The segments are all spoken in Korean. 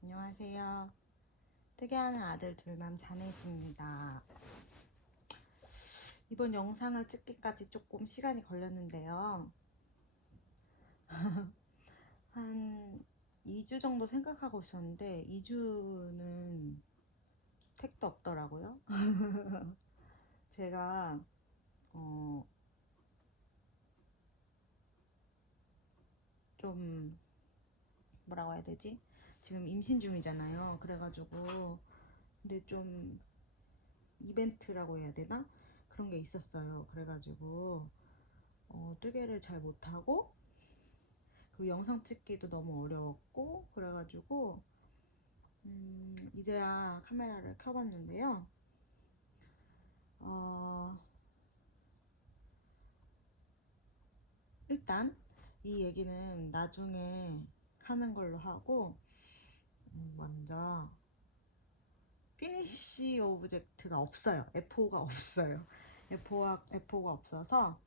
안녕하세요. 특이한 아들 둘맘 자넷입니다. 이번 영상을 찍기까지 조금 시간이 걸렸는데요. 한 2주 정도 생각하고 있었는데 2주는 택도 없더라고요. 제가 좀 뭐라고 해야 되지? 지금 임신 중이잖아요. 그래가지고 근데 좀 이벤트라고 해야 되나? 그런 게 있었어요. 그래가지고 뜨개를 잘 못하고 그 영상 찍기도 너무 어려웠고 그래가지고 이제야 카메라를 켜봤는데요. 일단 이 얘기는 나중에 하는 걸로 하고 먼저 피니쉬 오브젝트가 없어요. F5가 없어요. F5가 없어서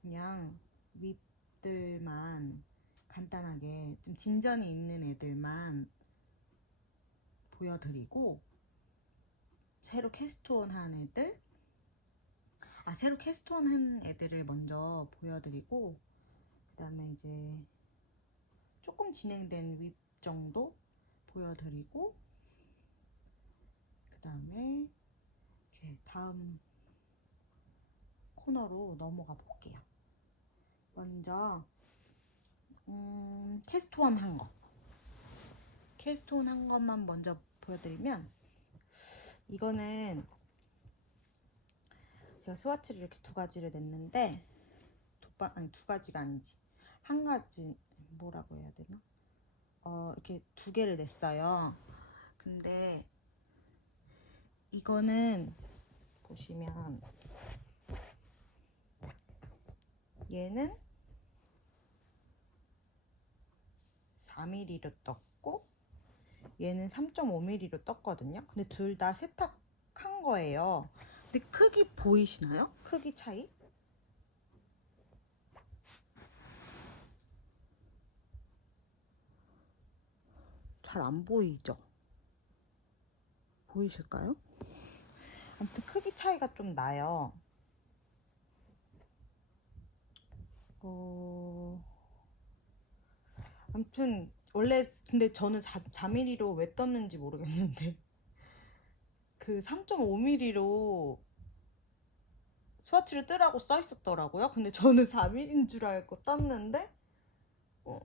그냥 윗들만 간단하게 좀 진전이 있는 애들만 보여드리고 새로 캐스트온 한 애들 새로 캐스트온 한 애들을 먼저 보여드리고 그 다음에 이제 조금 진행된 윗 정도 보여드리고 그 다음에 이렇게 다음 코너로 넘어가 볼게요. 먼저 캐스트온 한 것만 먼저 보여드리면 이거는 제가 스와치를 이렇게 두 가지를 냈는데 두 가지가 아니지 한 가지 뭐라고 해야 되나? 이렇게 두 개를 냈어요. 근데 이거는 보시면 얘는 4mm로 떴고 얘는 3.5mm로 떴거든요. 근데 둘 다 세탁한 거예요. 근데 크기 보이시나요? 크기 차이? 잘 안 보이죠? 보이실까요? 아무튼 크기 차이가 좀 나요. 아무튼 원래 근데 저는 4mm로 왜 떴는지 모르겠는데 그 3.5mm로 스와치를 뜨라고 써 있었더라고요. 근데 저는 4mm인 줄 알고 떴는데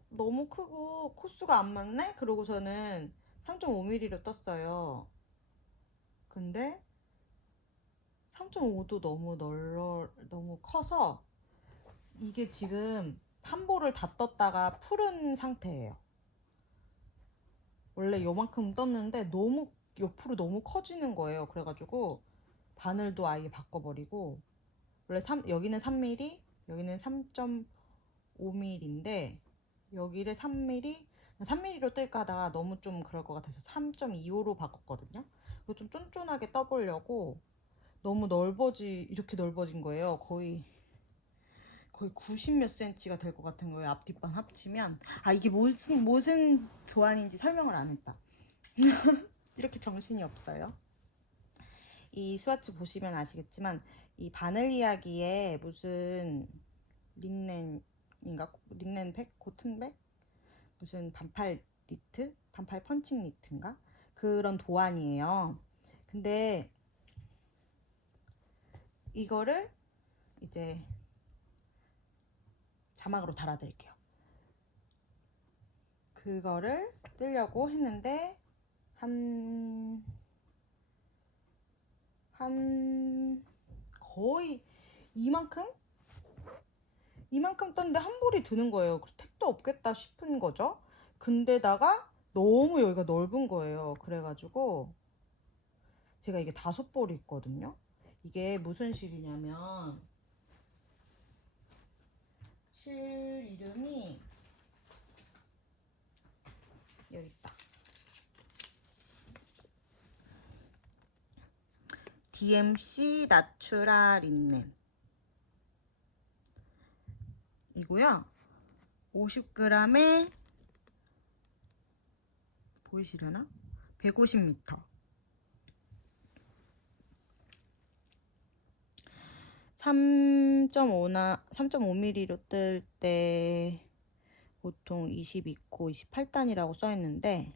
너무 크고 코수가 안 맞네? 그러고 저는 3.5mm로 떴어요. 근데 3.5도 너무 커서 이게 지금 한 볼을 다 떴다가 푸른 상태예요. 원래 요만큼 떴는데 너무 옆으로 너무 커지는 거예요. 그래가지고 바늘도 아예 바꿔버리고 원래 여기는 3mm, 여기는 3.5mm인데 여기를 3mm로 뜰까 하다가 너무 좀 그럴 것 같아서 3.25로 바꿨거든요. 이거 좀 쫀쫀하게 떠보려고 너무 이렇게 넓어진 거예요. 거의 90 몇 cm가 될 것 같은 거예요. 앞뒷판 합치면. 이게 무슨 교환인지 설명을 안 했다. 이렇게 정신이 없어요. 이 스와치 보시면 아시겠지만 이 바늘 이야기에 무슨 린넨백, 코튼백, 무슨 반팔 니트, 반팔 펀칭 니트인가 그런 도안이에요. 근데 이거를 이제 자막으로 달아드릴게요. 그거를 뜨려고 했는데 한 거의 이만큼 떴는데 한 볼이 드는 거예요. 그래서 택도 없겠다 싶은 거죠. 근데다가 너무 여기가 넓은 거예요. 그래가지고 제가 이게 5볼이 있거든요. 이게 무슨 실이냐면 DMC 나추라 린넨 이고요. 50g에 보이시려나? 150m. 3.5mm로 뜰 때 보통 22코, 28단이라고 써있는데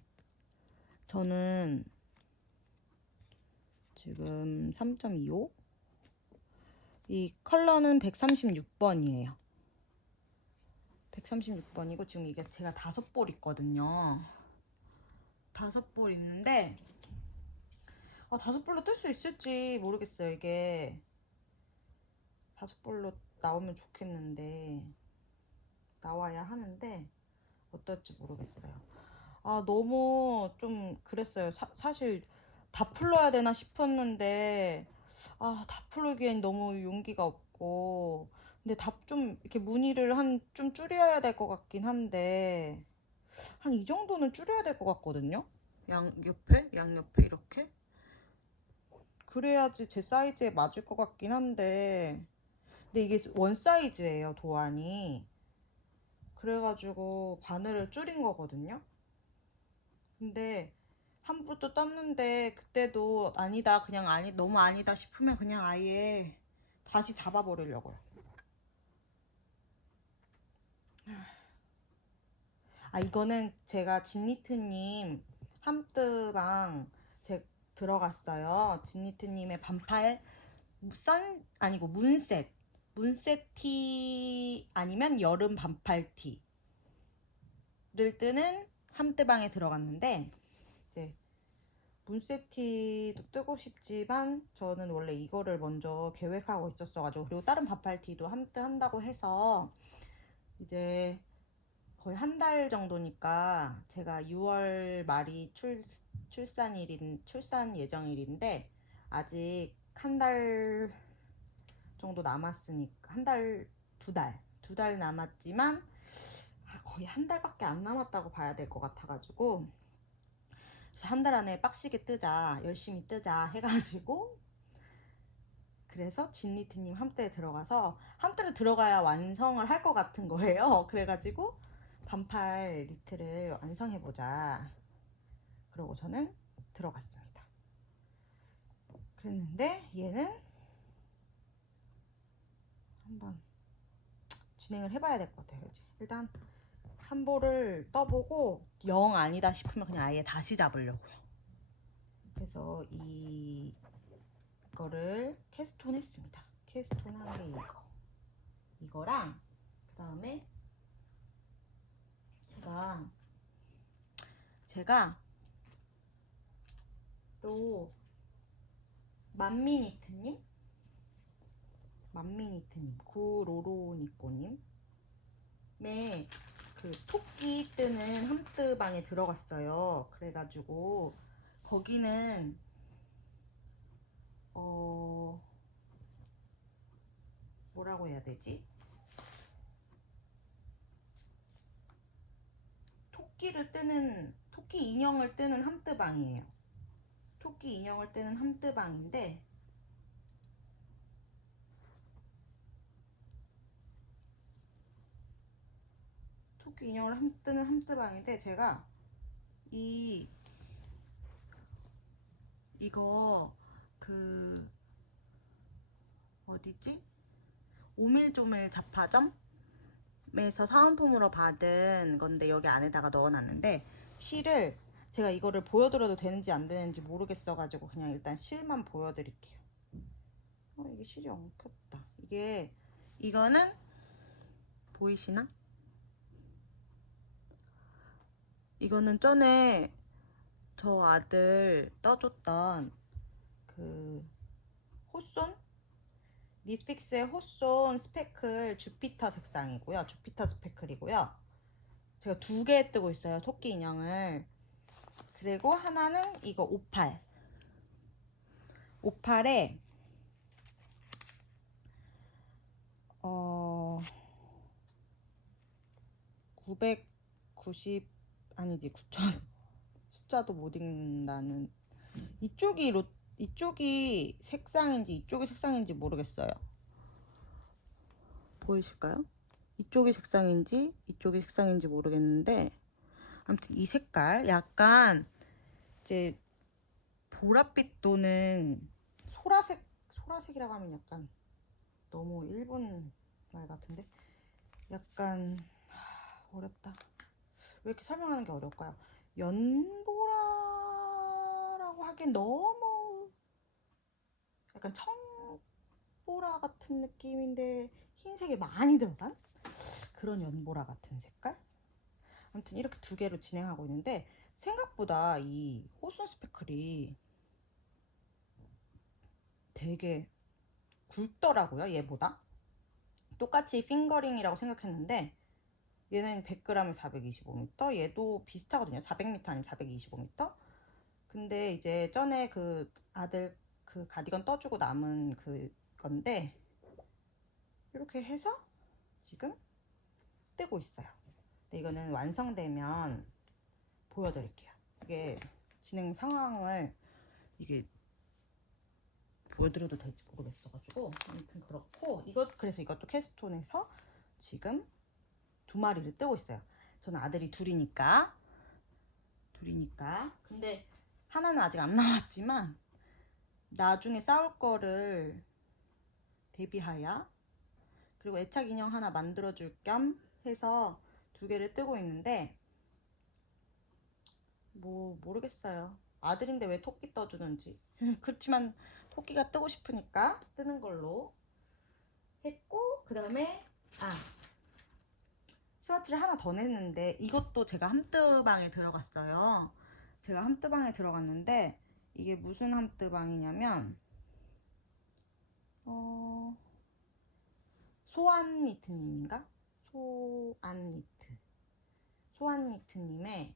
저는 지금 3.25? 이 컬러는 136번이에요. 136번이고 지금 이게 제가 5볼 있거든요. 5볼 있는데 5볼로 뜰 수 있을지 모르겠어요. 이게 5볼로 나오면 좋겠는데 나와야 하는데 어떨지 모르겠어요. 너무 좀 그랬어요. 사실 다 풀러야 되나 싶었는데 다 풀기엔 너무 용기가 없고 근데 다 좀 이렇게 무늬를 좀 줄여야 될 것 같긴 한데 한 이 정도는 줄여야 될 것 같거든요. 양옆에 이렇게 그래야지 제 사이즈에 맞을 것 같긴 한데 근데 이게 원 사이즈예요, 도안이. 그래가지고 바늘을 줄인 거거든요. 근데 한 볼 또 떴는데 그때도 아니다, 그냥 너무 아니다 싶으면 그냥 아예 다시 잡아버리려고요. 이거는 제가 진니트님 함뜨방 들어갔어요. 진니트님의 반팔 아니고 문셋티 아니면 여름 반팔 티를 뜨는 함뜨방에 들어갔는데 이제 문세티도 뜨고 싶지만 저는 원래 이거를 먼저 계획하고 있었어가지고 그리고 다른 반팔티도 한다고 해서 이제 거의 한 달 정도니까 제가 6월 말이 출산 예정일인데 아직 한 달 정도 남았으니까 두 달 남았지만 거의 한 달밖에 안 남았다고 봐야 될 것 같아가지고 한 달 안에 빡시게 뜨자, 열심히 뜨자 해가지고 그래서 진니트님 함대에 들어가서 함대를 들어가야 완성을 할 것 같은 거예요. 그래가지고 반팔 니트를 완성해보자 그러고 저는 들어갔습니다. 그랬는데 얘는 한번 진행을 해봐야 될 것 같아요. 일단 한 볼을 떠보고 영 아니다 싶으면 그냥 아예 다시 잡으려고요. 그래서 이거를 캐스톤 했습니다. 캐스톤 한 게 이거랑 그 다음에 제가 또 만미니트님 구로로니꼬님의 그 토끼 뜨는 함뜨방에 들어갔어요. 그래가지고 거기는 뭐라고 해야 되지? 토끼 인형을 뜨는 함뜨방이에요. 토끼 인형을 뜨는 함뜨방인데 토끼 인형을 뜨는 함뜨방인데 제가 이거 그 어디지? 오밀조밀 잡화점에서 사은품으로 받은 건데 여기 안에다가 넣어놨는데 실을 제가 이거를 보여드려도 되는지 안 되는지 모르겠어가지고 그냥 일단 실만 보여드릴게요. 이게 실이 엉켰다. 이거는 보이시나? 이거는 전에 저 아들 떠줬던 그 호손? 닛픽스의 호손 스페클 주피터 색상이고요. 주피터 스페클이고요. 제가 2개 뜨고 있어요. 토끼 인형을. 그리고 하나는 이거 오팔에 990 아니지 9,000 숫자도 못 읽는다는 이쪽이 이쪽이 색상인지 이쪽이 색상인지 모르겠어요. 보이실까요? 이쪽이 색상인지 이쪽이 색상인지 모르겠는데, 아무튼 이 색깔 약간 이제 보랏빛 또는 소라색이라고 하면 약간 너무 일본 말 같은데, 약간 어렵다. 왜 이렇게 설명하는 게 어려울까요? 연보라라고 하기엔 너무 약간 청보라 같은 느낌인데 흰색이 많이 들어간 그런 연보라 같은 색깔? 아무튼 이렇게 두 개로 진행하고 있는데, 생각보다 이 호순 스패클이 되게 굵더라고요, 얘보다. 똑같이 핑거링이라고 생각했는데 얘는 100g에 425m, 얘도 비슷하거든요. 400m 아니면 425m. 근데 이제 전에 그 아들 그 가디건 떠주고 남은 그 건데, 이렇게 해서 지금 뜨고 있어요. 근데 이거는 완성되면 보여드릴게요. 이게 진행 상황을 이게 보여드려도 될지 모르겠어가지고, 아무튼 그렇고, 그래서 이것도 캐스톤에서 지금 두 마리를 뜨고 있어요. 저는 아들이 둘이니까. 근데 하나는 아직 안 나왔지만 나중에 싸울 거를 대비하여, 그리고 애착 인형 하나 만들어줄 겸 해서 두 개를 뜨고 있는데, 뭐 모르겠어요. 아들인데 왜 토끼 떠주는지. 그렇지만 토끼가 뜨고 싶으니까 뜨는 걸로 했고, 그 다음에 스와치를 하나 더 냈는데, 이것도 제가 함뜨방에 들어갔어요. 제가 함뜨방에 들어갔는데 이게 무슨 함뜨방이냐면 소안니트님인가? 소안니트님의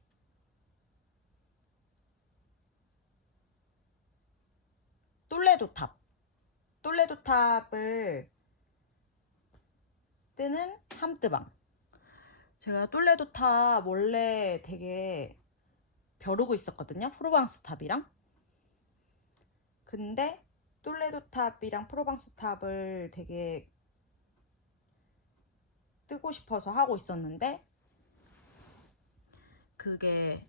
똘레도탑을 뜨는 함뜨방. 제가 똘레도탑 원래 되게 벼르고 있었거든요, 프로방스 탑이랑. 근데 똘레도탑이랑 프로방스 탑을 되게 뜨고 싶어서 하고 있었는데 그게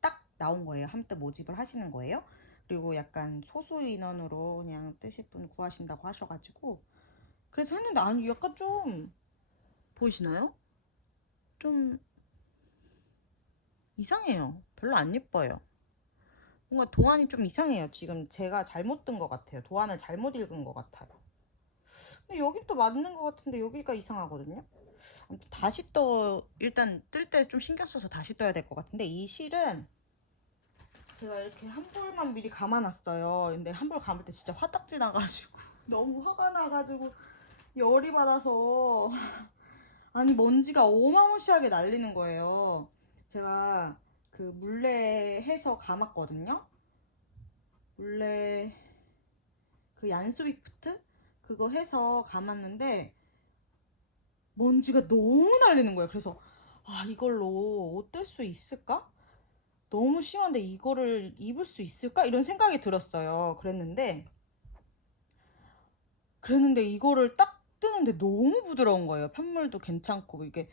딱 나온 거예요. 함뜨 모집을 하시는 거예요. 그리고 약간 소수 인원으로 그냥 뜨실 분 구하신다고 하셔가지고 그래서 했는데, 아니 약간 좀 보이시나요? 좀 이상해요. 별로 안 예뻐요. 뭔가 도안이 좀 이상해요. 지금 제가 잘못 뜬 것 같아요. 도안을 잘못 읽은 것 같아요. 근데 여긴 또 맞는 것 같은데 여기가 이상하거든요. 아무튼 다시 일단 뜰 때 좀 신경 써서 다시 떠야 될 것 같은데, 이 실은 제가 이렇게 한 볼만 미리 감아놨어요. 근데 한 볼 감을 때 진짜 화딱지 나가지고 너무 화가 나가지고 열이 받아서 아니 먼지가 어마무시하게 날리는 거예요. 제가 그 물레 해서 감았거든요. 물레 그 얀스위프트 그거 해서 감았는데 먼지가 너무 날리는 거예요. 그래서 이걸로 옷 뜰 수 있을까? 너무 심한데 이거를 입을 수 있을까? 이런 생각이 들었어요. 그랬는데 이거를 딱 뜨는데 너무 부드러운 거예요. 편물도 괜찮고, 이게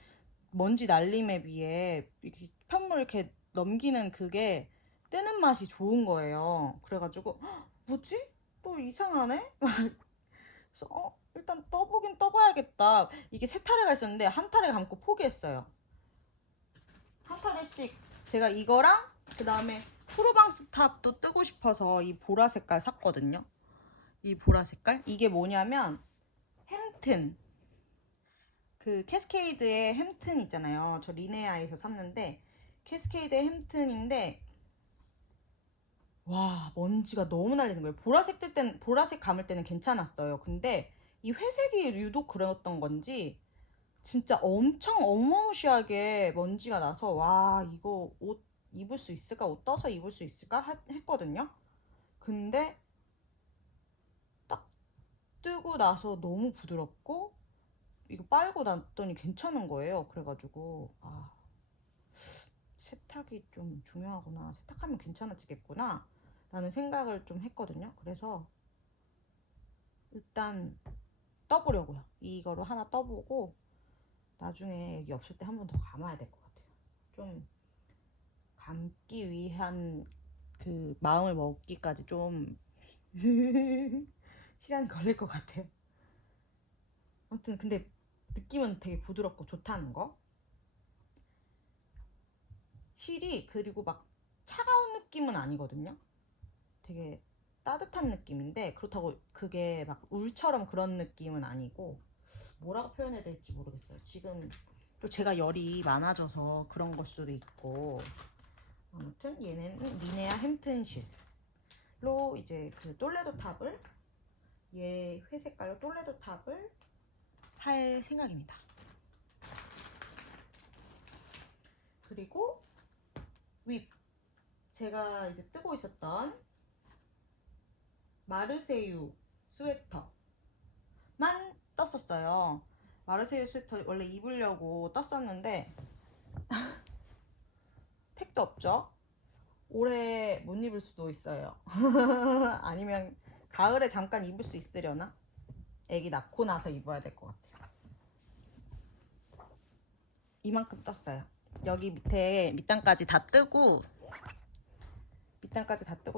먼지 날림에 비해 이렇게 편물 이렇게 넘기는 그게 뜨는 맛이 좋은 거예요. 그래가지고 뭐지? 또 이상하네? 그래서 일단 떠보긴 떠봐야겠다. 이게 세 타래가 있었는데 한 타래 감고 포기했어요. 한 타래씩 제가 이거랑 그 다음에 프로방스 탑도 뜨고 싶어서 이 보라 색깔 샀거든요. 이 보라 색깔? 이게 뭐냐면 햄튼, 그 캐스케이드의 햄튼 있잖아요. 저 리네아에서 샀는데 캐스케이드의 햄튼인데, 와 먼지가 너무 날리는 거예요. 보라색 감을 때는 괜찮았어요. 근데 이 회색이 유독 그랬던 건지 진짜 엄청 어마무시하게 먼지가 나서, 와 이거 옷 입을 수 있을까? 옷 떠서 입을 수 있을까? 했거든요. 근데 딱 뜨고 나서 너무 부드럽고 이거 빨고 났더니 괜찮은 거예요. 그래가지고 세탁이 좀 중요하구나, 세탁하면 괜찮아지겠구나 라는 생각을 좀 했거든요. 그래서 일단 떠보려고요. 이거로 하나 떠보고 나중에 여기 없을 때 한 번 더 감아야 될 것 같아요. 좀 감기 위한 그 마음을 먹기까지 좀 시간이 걸릴 것 같아요. 아무튼 근데 느낌은 되게 부드럽고 좋다는 거. 실이 그리고 막 차가운 느낌은 아니거든요. 되게 따뜻한 느낌인데 그렇다고 그게 막 울처럼 그런 느낌은 아니고 뭐라고 표현해야 될지 모르겠어요. 지금 또 제가 열이 많아져서 그런 걸 수도 있고. 아무튼 얘는 리네아 햄튼실로 이제 그 똘레도 탑을, 얘 회색깔로 똘레도 탑을 할 생각입니다. 그리고 윗, 제가 이제 뜨고 있었던 마르세유 스웨터만 떴었어요. 마르세유 스웨터 원래 입으려고 떴었는데 택도 없죠. 올해 못 입을 수도 있어요. 아니면 가을에 잠깐 입을 수 있으려나? 애기 낳고 나서 입어야 될 것 같아요. 이만큼 떴어요. 여기 밑에 밑단까지 다 뜨고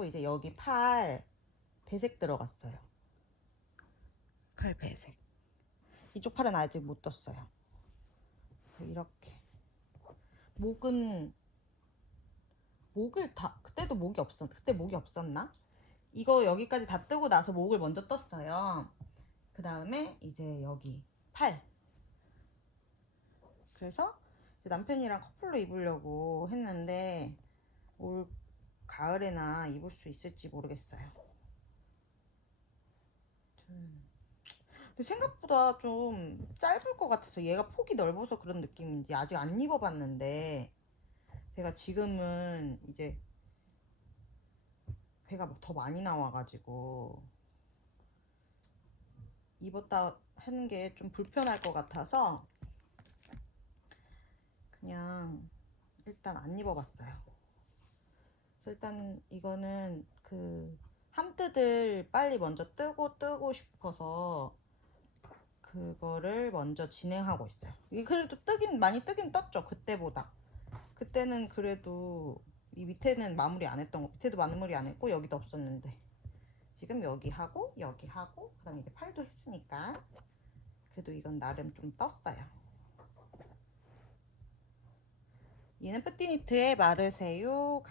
이제 여기 팔 배색 들어갔어요. 팔 배색. 이쪽 팔은 아직 못 떴어요. 이렇게 목을 다 그때 목이 없었나? 이거 여기까지 다 뜨고 나서 목을 먼저 떴어요. 그 다음에 이제 여기 팔. 그래서 남편이랑 커플로 입으려고 했는데 올 가을에나 입을 수 있을지 모르겠어요. 근데 생각보다 좀 짧을 것 같아서, 얘가 폭이 넓어서 그런 느낌인지 아직 안 입어봤는데, 제가 지금은 이제 배가 더 많이 나와가지고 입었다 하는 게 좀 불편할 것 같아서 그냥 일단 안 입어봤어요. 그래서 일단 이거는 그 함뜨들 빨리 먼저 뜨고 싶어서 그거를 먼저 진행하고 있어요. 이게 그래도 많이 뜨긴 떴죠. 그때보다. 그때는 그래도 이 밑에는 마무리 안 했던 거, 밑에도 마무리 안 했고 여기도 없었는데, 지금 여기 하고 그 다음에 이제 팔도 했으니까 그래도 이건 나름 좀 떴어요. 얘는 뿌띠니트의 마르세유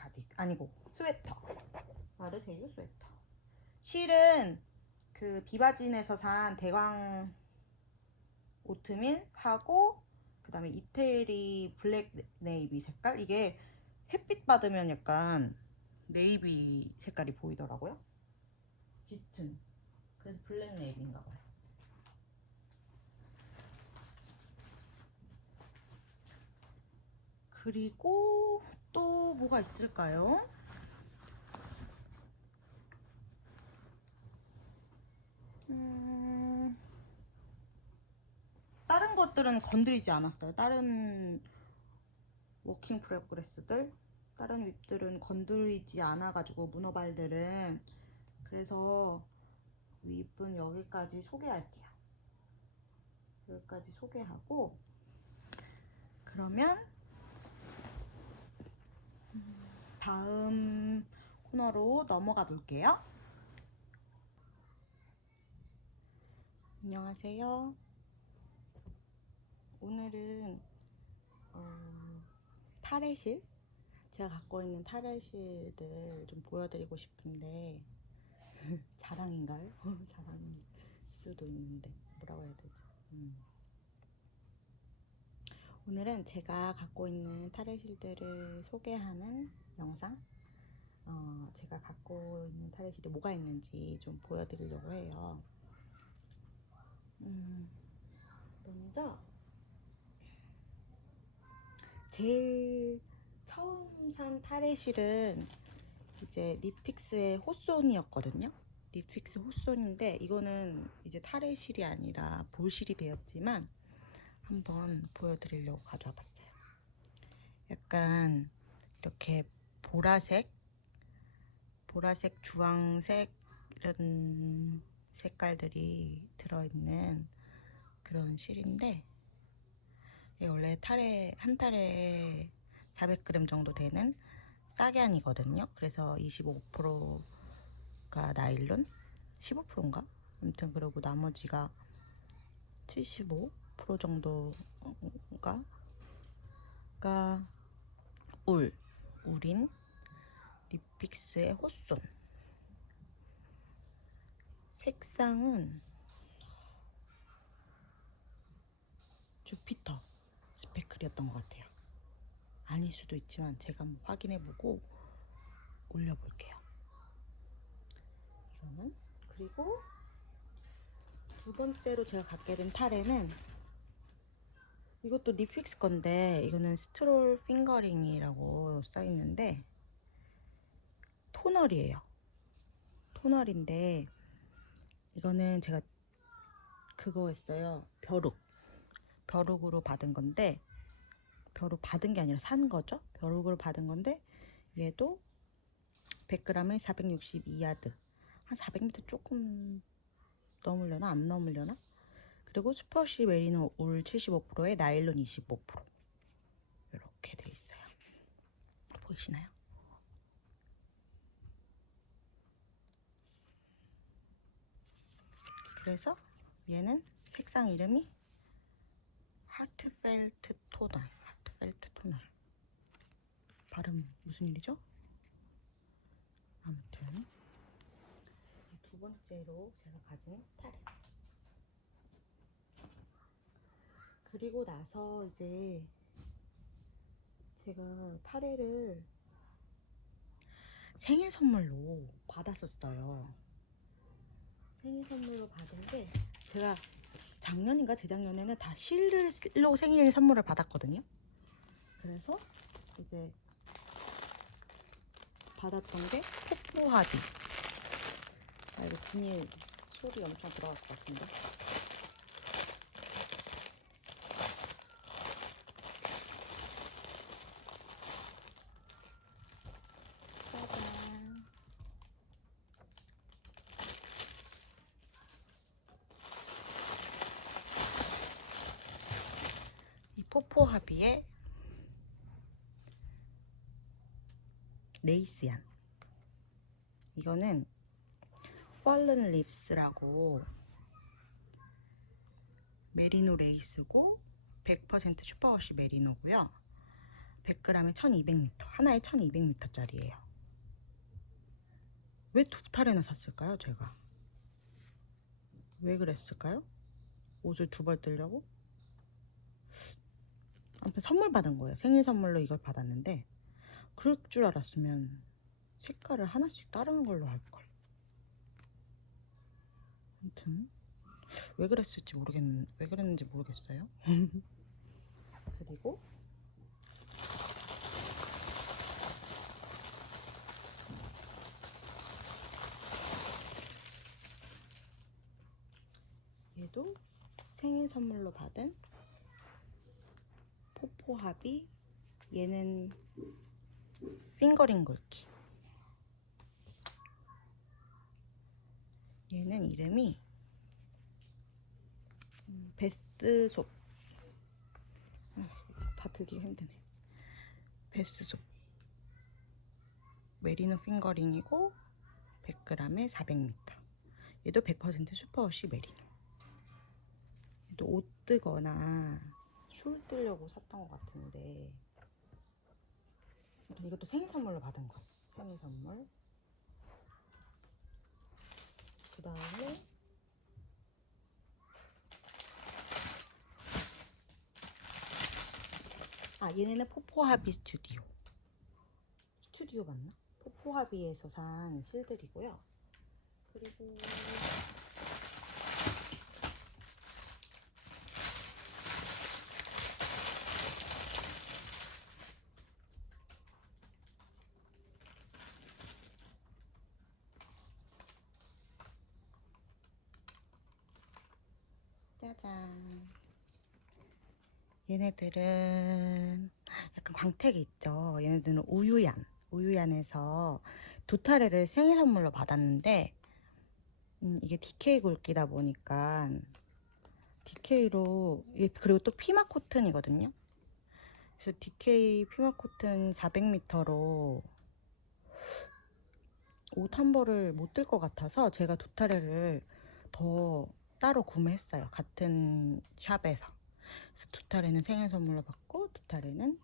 스웨터. 마르세유 스웨터. 실은 그 비바진에서 산 대광 오트밀 하고 그 다음에 이태리 블랙 네이비 색깔. 이게 햇빛 받으면 약간 네이비 색깔이 보이더라고요. 짙은. 그래서 블랙 네이비인가 봐요. 그리고 또 뭐가 있을까요? 다른 것들은 건드리지 않았어요. 다른 워킹 프로그레스들, 다른 윗들은 건드리지 않아가지고, 문어발들은. 그래서 윗은 여기까지 소개할게요. 여기까지 소개하고, 그러면 다음 코너로 넘어가 볼게요. 안녕하세요. 오늘은 탈의실, 제가 갖고 있는 탈의실들 좀 보여드리고 싶은데 자랑인가요? 자랑일 수도 있는데 뭐라고 해야 되지? 오늘은 제가 갖고 있는 탈의실들을 소개하는 영상, 제가 갖고 있는 탈의실이 뭐가 있는지 좀 보여드리려고 해요. 먼저 제일 처음 산 탈의실은 이제 니픽스의 호손이었거든요. 니픽스 호손인데 이거는 이제 탈의실이 아니라 볼실이 되었지만 한번 보여드리려고 가져와 봤어요. 약간 이렇게 보라색 보라색, 주황색 이런 색깔들이 들어있는 그런 실인데, 이게 원래 한 탈에 400g 정도 되는 싹얀이거든요. 그래서 25%가 나일론, 15%인가? 아무튼 그리고 나머지가 75% 정도가 울인 리픽스의 호손. 색상은 주피터 스페클이었던 것 같아요. 아닐 수도 있지만 제가 한번 확인해보고 올려볼게요. 이거는. 그리고 두 번째로 제가 갖게 된 탈에는 이것도 니픽스 건데, 이거는 스트롤 핑거링이라고 써있는데 토널이에요. 토널인데 이거는 제가 그거 했어요. 벼룩으로 받은 건데, 벼룩 받은 게 아니라 산 거죠. 벼룩으로 받은 건데 얘도 100g에 462야드, 한 400m 조금 넘으려나 안 넘으려나. 그리고 슈퍼시 메리노 울 75%에 나일론 25% 이렇게 돼 있어요. 보이시나요? 그래서 얘는 색상 이름이 하트펠트 토널. 발음 무슨 일이죠? 아무튼 두 번째로 제가 가진 탈. 그리고 나서 이제 제가 타레를 생일 선물로 받았었어요. 생일 선물로 받은 게, 제가 작년인가 재작년에는 다 실로 생일 선물을 받았거든요. 그래서 이제 받았던 게 포포하비. 아, 이거 비닐 소리 엄청 들어갈 것 같은데. 짜잔. 이 포포하비의 레이스얀. 이거는 Fallen Leaves라고 메리노 레이스고 100% 슈퍼워시 메리노고요. 100g에 1200m, 하나에 1200m짜리예요. 왜 두 탈이나 샀을까요? 제가 왜 그랬을까요? 옷을 두 벌 뜨려고? 아무튼 선물 받은 거예요. 생일 선물로 이걸 받았는데, 그럴 줄 알았으면 색깔을 하나씩 다른 걸로 할걸. 아무튼 왜 그랬는지 모르겠어요. 그리고 얘도 생일 선물로 받은 포포하비. 얘는 핑거링 굵기. 얘는 이름이 베스속. 다 들기가 힘드네. 베스속 메리노 핑거링이고 100g에 400m. 얘도 100% 슈퍼워시 메리노. 얘도 옷 뜨거나 술 뜨려고 샀던 것 같은데, 이것도 생일 선물로 받은 거. 생일 선물. 그 다음에 얘네는 포포하비 스튜디오 맞나? 포포하비에서 산 실들이고요. 그리고 짜잔. 얘네들은 약간 광택이 있죠. 얘네들은 우유얀에서 두 타래를 생일 선물로 받았는데 이게 DK 굵기다 보니까 DK로, 그리고 또 피마 코튼이거든요. 그래서 DK 피마 코튼 400m로 옷 한 벌을 못 들 것 같아서 제가 두 타래를 더 따로 구매했어요. 같은 샵에서. 그래서 두 타래는 생일 선물로 받고 두 타래는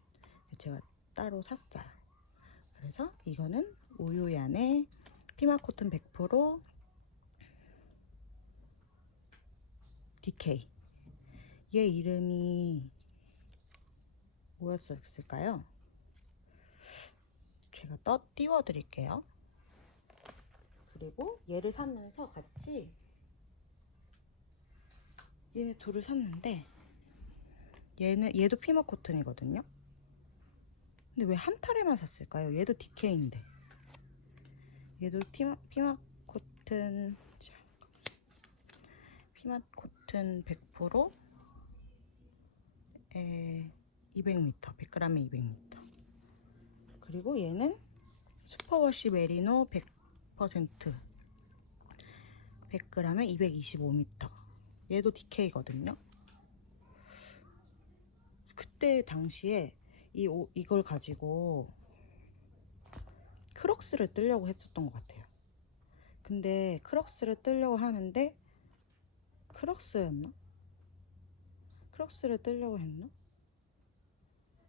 제가 따로 샀어요. 그래서 이거는 우유얀의 피마 코튼 100% DK. 얘 이름이 뭐였을까요? 제가 띄워 드릴게요. 그리고 얘를 사면서 같이 얘네 둘을 샀는데 얘도 피마 코튼이거든요. 근데 왜 한 타래만 샀을까요? 얘도 DK인데. 얘도 피마 코튼 100%에 200m, 100g에 200m. 그리고 얘는 슈퍼워시 메리노 100% 100g에 225m. 얘도 DK거든요. 그때 당시에 이걸 가지고 크록스를 뜨려고 했었던 것 같아요. 근데 크록스를 뜨려고 하는데 크록스였나? 크록스를 뜨려고 했나?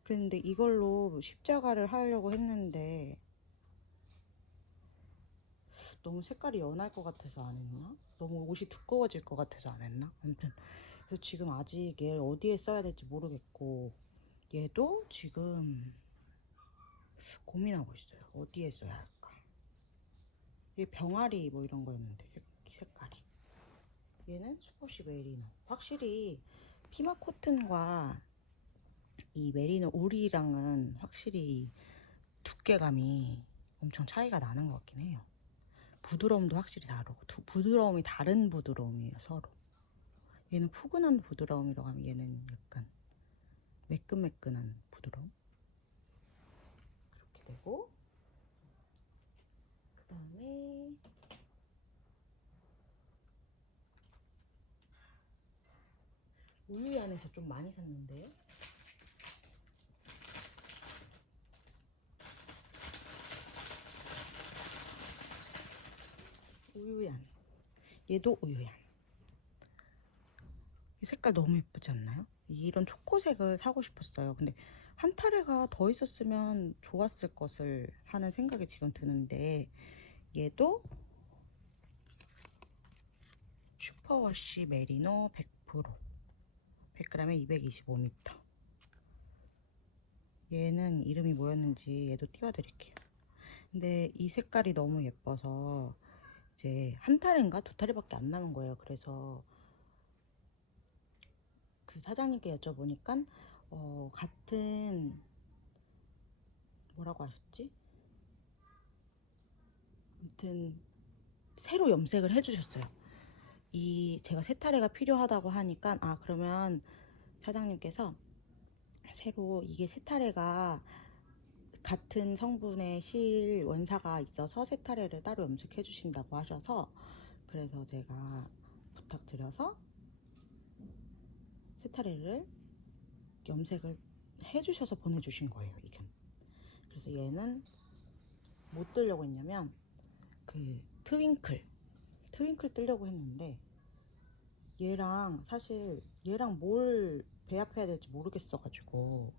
그랬는데 이걸로 십자가를 하려고 했는데 너무 색깔이 연할 것 같아서 안 했나? 너무 옷이 두꺼워질 것 같아서 안 했나? 아무튼 그래서 지금 아직 얘를 어디에 써야 될지 모르겠고 얘도 지금 고민하고 있어요. 어디에 써야 할까? 얘 병아리 뭐 이런 거였는데 색깔이. 얘는 슈퍼시 메리노. 확실히 피마 코튼과 이 메리노 울이랑은 확실히 두께감이 엄청 차이가 나는 것 같긴 해요. 부드러움도 확실히 다르고 부드러움이 다른 부드러움이에요 서로. 얘는 푸근한 부드러움이라고 하면 얘는 약간 매끈매끈한 부드러움. 그렇게 되고 그 다음에 우유 안에서 좀 많이 샀는데요. 우유얀. 얘도 우유얀. 이 색깔 너무 예쁘지 않나요? 이런 초코색을 사고 싶었어요. 근데 한 타래가 더 있었으면 좋았을 것을 하는 생각이 지금 드는데 얘도 슈퍼워시 메리노 100% 100g에 225m. 얘는 이름이 뭐였는지 얘도 띄워드릴게요. 근데 이 색깔이 너무 예뻐서 이제 한 타래인가 두 타래밖에 안 남은 거예요. 그래서 그 사장님께 여쭤보니까 같은 뭐라고 하셨지? 아무튼 새로 염색을 해주셨어요. 제가 세 타래가 필요하다고 하니까 그러면 사장님께서 새로 이게 세 타래가 같은 성분의 실 원사가 있어서 세 타래를 따로 염색해 주신다고 하셔서 그래서 제가 부탁드려서 세 타래를 염색을 해주셔서 보내주신 거예요. 이게. 그래서 얘는 뭐 뜨려고 했냐면 그 트윙클 뜨려고 했는데 사실 얘랑 뭘 배합해야 될지 모르겠어가지고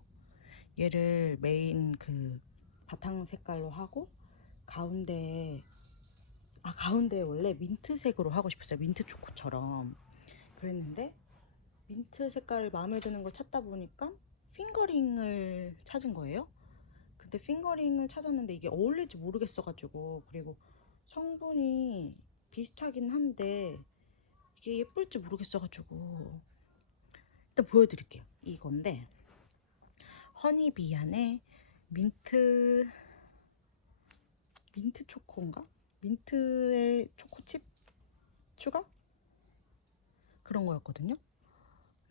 얘를 메인 그 바탕 색깔로 하고 가운데 원래 민트색으로 하고 싶었어요. 민트 초코처럼. 그랬는데 민트 색깔 마음에 드는 걸 찾다 보니까 핑거링을 찾은 거예요. 근데 핑거링을 찾았는데 이게 어울릴지 모르겠어가지고, 그리고 성분이 비슷하긴 한데 이게 예쁠지 모르겠어가지고 일단 보여드릴게요. 이건데 허니비안의 민트 초코인가? 민트의 초코칩 추가? 그런 거였거든요.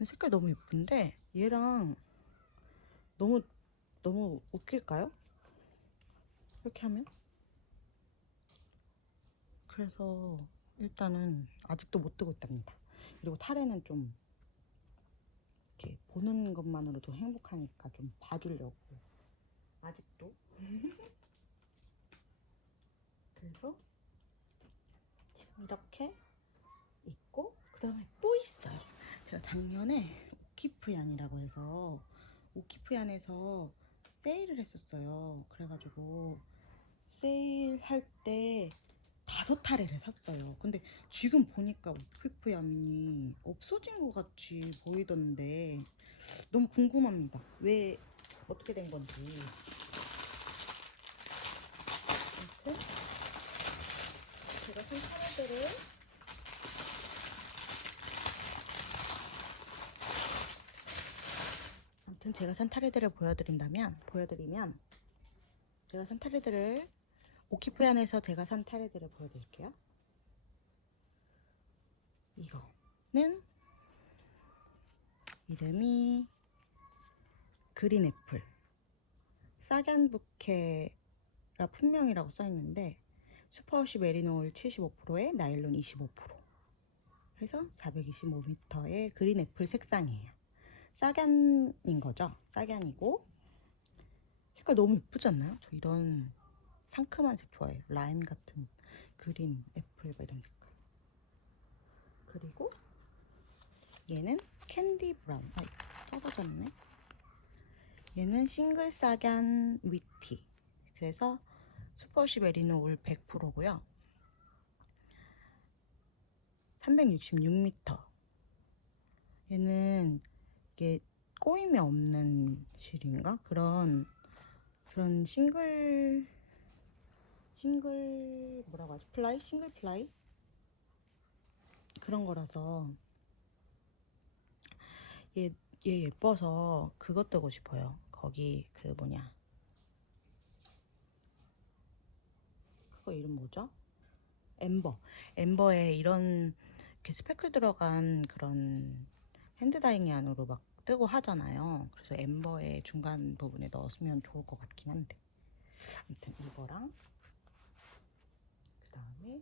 색깔 너무 예쁜데 얘랑 너무 웃길까요? 이렇게 하면 그래서 일단은 아직도 못 뜨고 있답니다. 그리고 타레는 좀 이렇게 보는 것만으로도 행복하니까 좀 봐주려고 아직도. 그래서 지금 이렇게 있고, 그 다음에 또 있어요. 제가 작년에 오키프얀이라고 해서 오키프얀에서 세일을 했었어요. 그래가지고 세일할 때 5타레를 샀어요. 근데 지금 보니까 오키프얀이 없어진 것 같이 보이던데 너무 궁금합니다. 왜 어떻게 된 건지. 아무튼 제가 산 타레들을 제가 산 타레들을 보여드리면 제가 산 타레들을 오키프얀에서 제가 산 타레들을 보여드릴게요. 이거는 이름이 그린 애플 싸간 부케가 품명이라고 써있는데 슈퍼워시 메리노올 75%에 나일론 25% 해서 425m의 그린 애플 색상이에요. 싸간인 거죠. 싸간이고 색깔 너무 예쁘지 않나요? 저 이런 상큼한 색 좋아해요. 라임 같은 그린 애플 이런 색깔. 그리고 얘는 캔디 브라운. 떨어졌네. 얘는 싱글 싸간 위티. 그래서 슈퍼워시 메리노 올 100%고요. 366m. 얘는 이게 꼬임이 없는 실인가? 그런 싱글 뭐라고 하지? 플라이? 싱글 플라이? 그런 거라서 얘 예뻐서 그거 뜨고 싶어요. 거기 그 뭐냐, 그거 이름 뭐죠? 엠버에 이런 이렇게 스패클 들어간 그런 핸드다잉이 안으로 막 뜨고 하잖아요. 그래서 엠버의 중간 부분에 넣었으면 좋을 것 같긴 한데, 아무튼 이거랑 그 다음에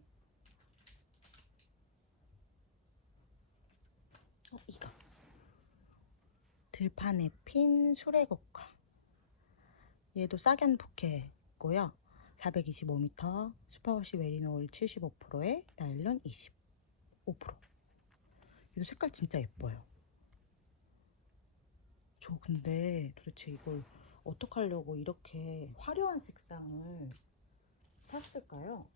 이거 들판에 핀 수레국화. 얘도 싸겐 부케고요. 425m, 슈퍼워시 메리노올 75%에 나일론 25%. 이거 색깔 진짜 예뻐요. 저 근데 도대체 이걸 어떻게 하려고 이렇게 화려한 색상을 샀을까요?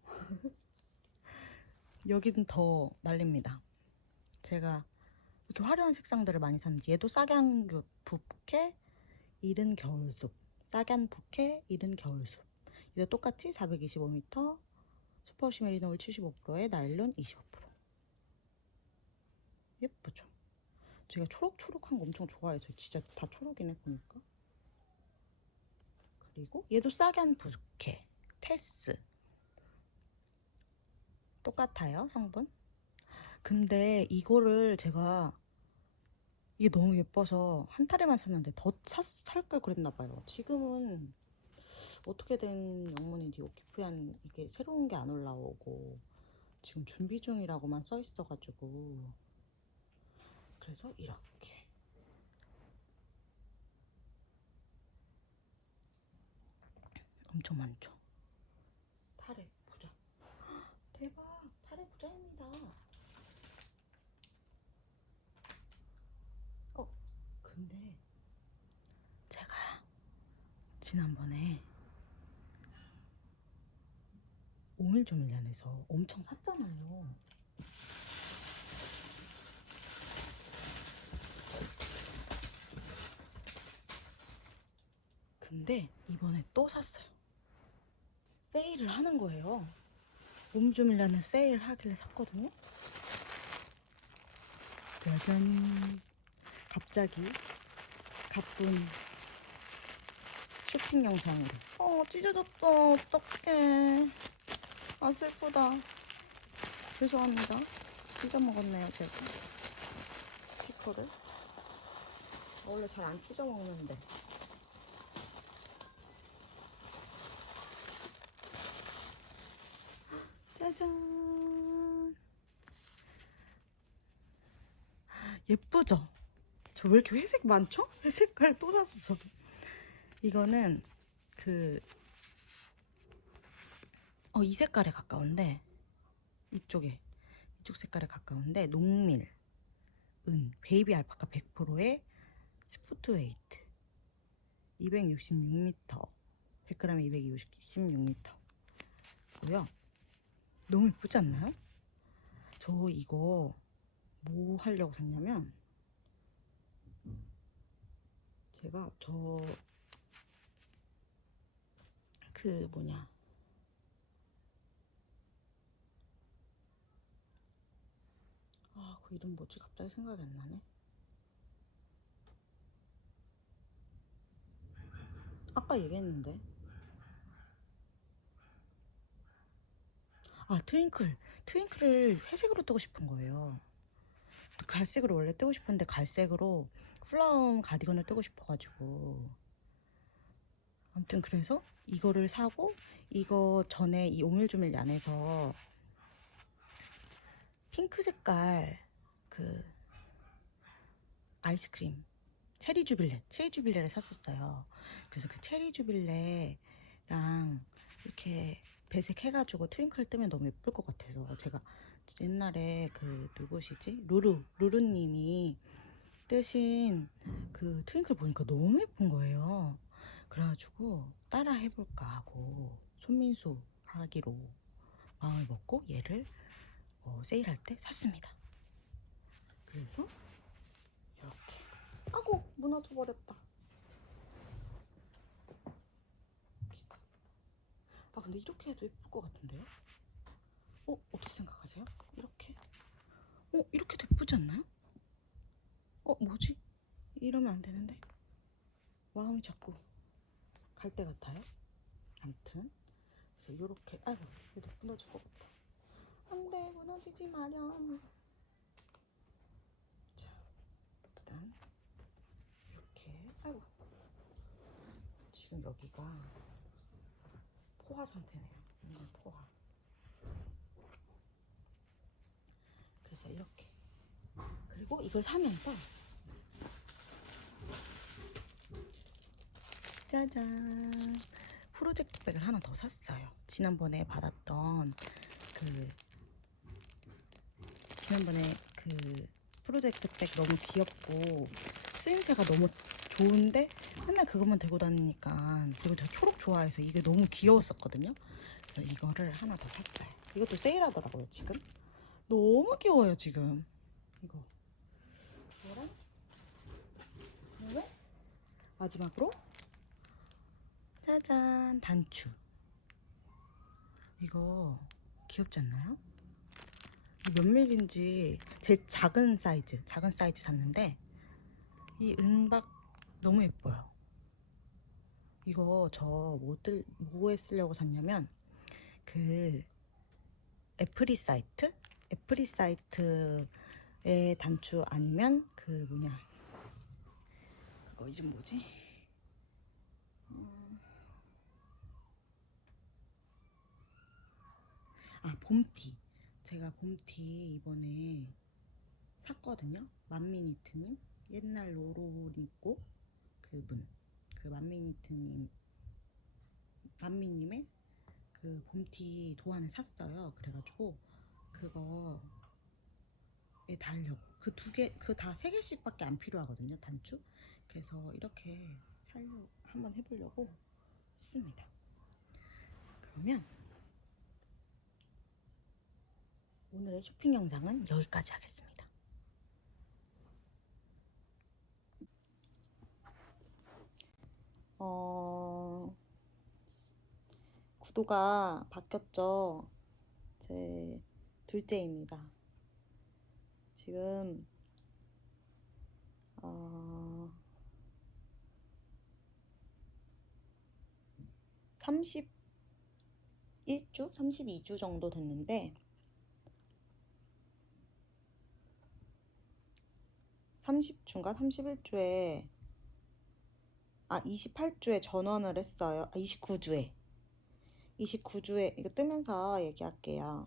여기는 더 난립니다. 제가 이렇게 화려한 색상들을 많이 샀는지. 얘도 싸겐 부케 이른 겨울숲, 싸겐 부케 이른 겨울숲. 얘도 똑같이 425m, 슈퍼워시 메리노올 75%에 나일론 25%. 예쁘죠? 제가 초록초록한 거 엄청 좋아해서 진짜 다 초록이네 보니까. 그리고 얘도 싸겐 부케 테스. 똑같아요, 성분. 근데 이거를 제가 이게 너무 예뻐서 한 타레만 샀는데 더 살 걸 그랬나봐요. 지금은 어떻게 된 영문인지 오키프얀 이게 새로운 게 안 올라오고 지금 준비 중이라고만 써 있어가지고. 그래서 이렇게 엄청 많죠. 타레 부자. 대박, 타레 부자입니다. 근데 제가 지난번에 오밀조밀란에서 엄청 샀잖아요. 근데 이번에 또 샀어요. 세일을 하는 거예요. 오밀조밀란은 세일 하길래 샀거든요. 짜잔. 갑자기 가쁜 쇼핑 영상으로. 찢어졌어. 어떡해. 아, 슬프다. 죄송합니다. 찢어먹었네요, 제가. 스티커를. 원래 잘 안 찢어먹는데. 짜잔. 예쁘죠? 저 왜 이렇게 회색 많죠? 회색깔 또 샀어. 저. 이거는 이 색깔에 가까운데, 이쪽 색깔에 가까운데, 농밀, 베이비 알파카 100%의 스포트웨이트. 266m. 100g에 266m. 고요. 너무 예쁘지 않나요? 저 이거 뭐 하려고 샀냐면, 제가 그 이름 뭐지? 갑자기 생각이 안 나네. 아까 얘기했는데. 트윙클을 회색으로 뜨고 싶은 거예요. 갈색으로 원래 뜨고 싶었는데 갈색으로 플라움 가디건을 뜨고 싶어가지고, 아무튼 그래서 이거를 사고, 이거 전에 이 오밀조밀 얀에서 핑크 색깔 그 아이스크림 체리 주빌레를 샀었어요. 그래서 그 체리 주빌레랑 이렇게 배색해가지고 트윙클 뜨면 너무 예쁠 것 같아서, 제가 옛날에 그 누구시지? 루루님이 뜨신 그 트윙클 보니까 너무 예쁜 거예요. 그래가지고 따라 해볼까 하고 손민수 하기로 마음을 먹고 얘를 세일할 때 샀습니다. 그래서 이렇게, 아고 무너져 버렸다. 근데 이렇게 해도 예쁠 것 같은데요? 어떻게 생각하세요? 이렇게도 예쁘지 않나요? 뭐지? 이러면 안 되는데. 마음이 자꾸 갈 때 같아요. 아무튼 그래서 이렇게, 아이고 얘도 무너질 것 같아. 안돼, 무너지지 마렴. 자, 일단 이렇게, 아이고 지금 여기가 포화 상태네요. 완전 포화. 그래서 이렇게, 그리고 이걸 사면서 짜잔, 프로젝트 백을 하나 더 샀어요. 지난번에 프로젝트 백 너무 귀엽고 쓰임새가 너무 좋은데 맨날 그것만 들고 다니니까, 그리고 저 초록 좋아해서 이게 너무 귀여웠었거든요. 그래서 이거를 하나 더 샀어요. 이것도 세일하더라고요. 지금 너무 귀여워요. 지금 이거 이거랑, 그다음에 마지막으로 짜잔, 단추. 이거 귀엽지 않나요? 몇 밀인지 제일 작은 사이즈 샀는데, 이 은박 너무 예뻐요. 이거 저 뭐에 쓰려고 샀냐면, 그 애프리사이트의 단추, 아니면 그거 이름 뭐지? 봄티. 제가 봄티 이번에 샀거든요. 만미니트님, 옛날 로로 입고 그분, 그 만미님의 그 봄티 도안을 샀어요. 그래가지고 그거에 달려고, 그 다 3개씩밖에 안 필요하거든요, 단추. 그래서 이렇게 한번 해보려고 했습니다. 그러면 오늘의 쇼핑 영상은 여기까지 하겠습니다. 구도가 바뀌었죠. 제 둘째입니다. 지금 31주? 32주 정도 됐는데, 30주인가 31주에 28주에 전원을 했어요. 29주에 이거 뜨면서 얘기할게요.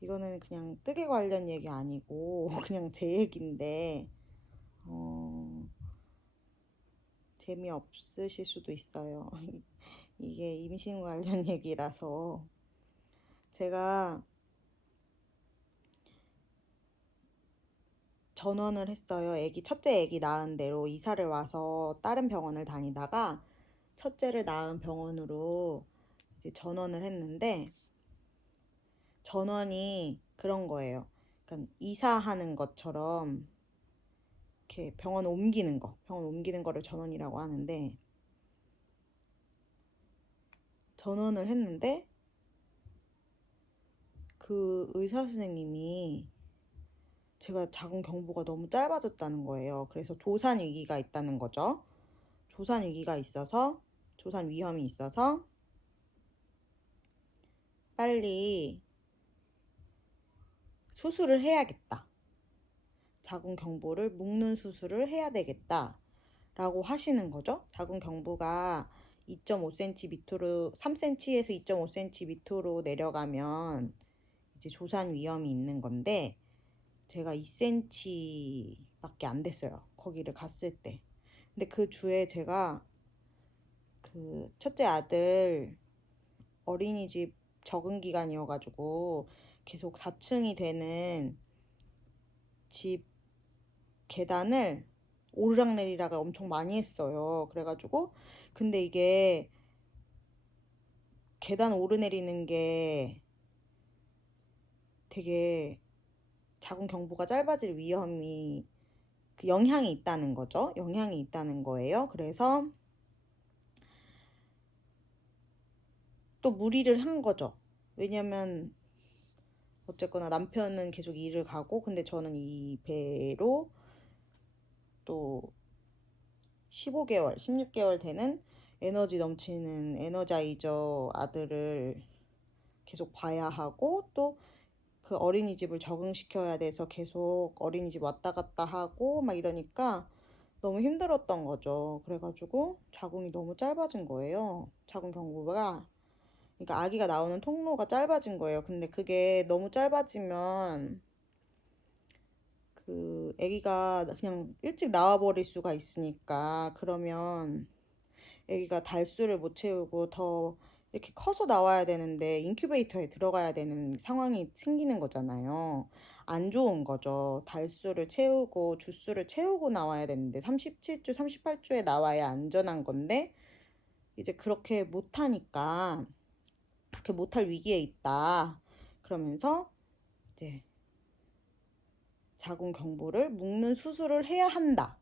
이거는 그냥 뜨개 관련 얘기 아니고 그냥 제 얘기인데 재미없으실 수도 있어요. 이게 임신 관련 얘기라서 제가 전원을 했어요. 첫째 애기 낳은 대로 이사를 와서 다른 병원을 다니다가 첫째를 낳은 병원으로 이제 전원을 했는데 전원이 그런 거예요. 그러니까 이사하는 것처럼 이렇게 병원 옮기는 거를 전원이라고 하는데 전원을 했는데 그 의사 선생님이 제가 자궁 경부가 너무 짧아졌다는 거예요. 그래서 조산 위기가 있다는 거죠. 조산 위험이 있어서 빨리 수술을 해야겠다. 자궁 경부를 묶는 수술을 해야 되겠다. 라고 하시는 거죠. 자궁 경부가 2.5cm 밑으로 3cm에서 2.5cm 밑으로 내려가면 이제 조산 위험이 있는 건데 제가 2cm밖에 안 됐어요. 거기를 갔을 때. 근데 그 주에 제가 그 첫째 아들 어린이집 적응 기간이어가지고 계속 4층이 되는 집 계단을 오르락내리락을 엄청 많이 했어요. 그래가지고 근데 이게 계단 오르내리는 게 되게 자궁 경부가 짧아질 위험이 영향이 있다는 거죠. 영향이 있다는 거예요. 그래서 또 무리를 한 거죠. 왜냐면 어쨌거나 남편은 계속 일을 가고 근데 저는 이 배로 또 15개월, 16개월 되는 에너지 넘치는 에너자이저 아들을 계속 봐야 하고 또 그 어린이집을 적응시켜야 돼서 계속 어린이집 왔다 갔다 하고 막 이러니까 너무 힘들었던 거죠. 그래가지고 자궁이 너무 짧아진 거예요. 자궁 경부가. 그러니까 아기가 나오는 통로가 짧아진 거예요. 근데 그게 너무 짧아지면 그 아기가 그냥 일찍 나와버릴 수가 있으니까 그러면 아기가 달수를 못 채우고 더 이렇게 커서 나와야 되는데 인큐베이터에 들어가야 되는 상황이 생기는 거잖아요. 안 좋은 거죠. 달수를 채우고 주수를 채우고 나와야 되는데 37주, 38주에 나와야 안전한 건데 이제 그렇게 못하니까 그렇게 못할 위기에 있다. 그러면서 이제 자궁 경부를 묶는 수술을 해야 한다.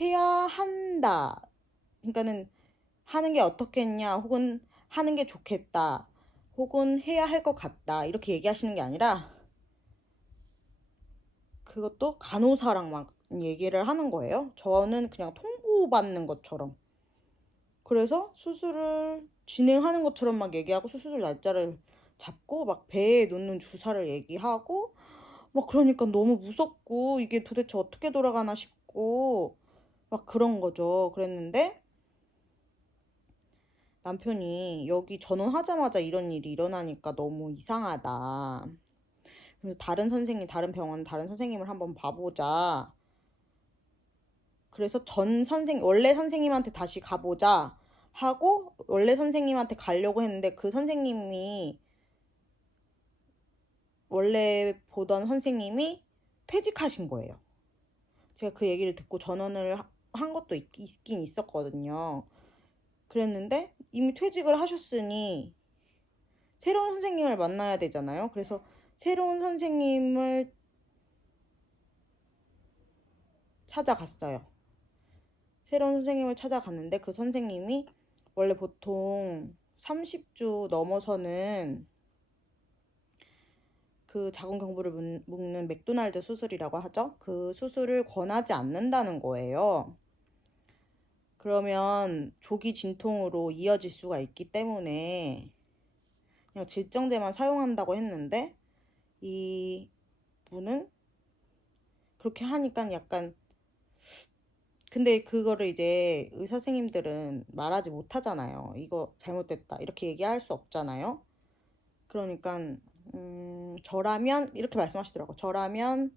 해야 한다. 그러니까는 하는 게 어떻겠냐, 혹은 하는 게 좋겠다, 혹은 해야 할 것 같다. 이렇게 얘기하시는 게 아니라 그것도 간호사랑 막 얘기를 하는 거예요. 저는 그냥 통보받는 것처럼. 그래서 수술을 진행하는 것처럼 막 얘기하고 수술 날짜를 잡고 막 배에 놓는 주사를 얘기하고 막 그러니까 너무 무섭고 이게 도대체 어떻게 돌아가나 싶고 막 그런 거죠. 그랬는데 남편이 여기 전원하자마자 이런 일이 일어나니까 너무 이상하다. 그래서 다른 병원 다른 선생님을 한번 봐보자. 그래서 원래 선생님한테 다시 가보자 하고 원래 선생님한테 가려고 했는데 그 선생님이 원래 보던 선생님이 퇴직하신 거예요. 제가 그 얘기를 듣고 전원을 한 것도 있긴 있었거든요. 그랬는데 이미 퇴직을 하셨으니 새로운 선생님을 만나야 되잖아요. 그래서 새로운 선생님을 찾아갔어요. 새로운 선생님을 찾아갔는데 그 선생님이 원래 보통 30주 넘어서는 그 자궁 경부를 묶는 맥도날드 수술이라고 하죠. 그 수술을 권하지 않는다는 거예요. 그러면 조기 진통으로 이어질 수가 있기 때문에 그냥 질정제만 사용한다고 했는데 이 분은 그렇게 하니까 약간 근데 그거를 이제 의사 선생님들은 말하지 못하잖아요. 이거 잘못됐다. 이렇게 얘기할 수 없잖아요. 그러니까 저라면 이렇게 말씀하시더라고요. 저라면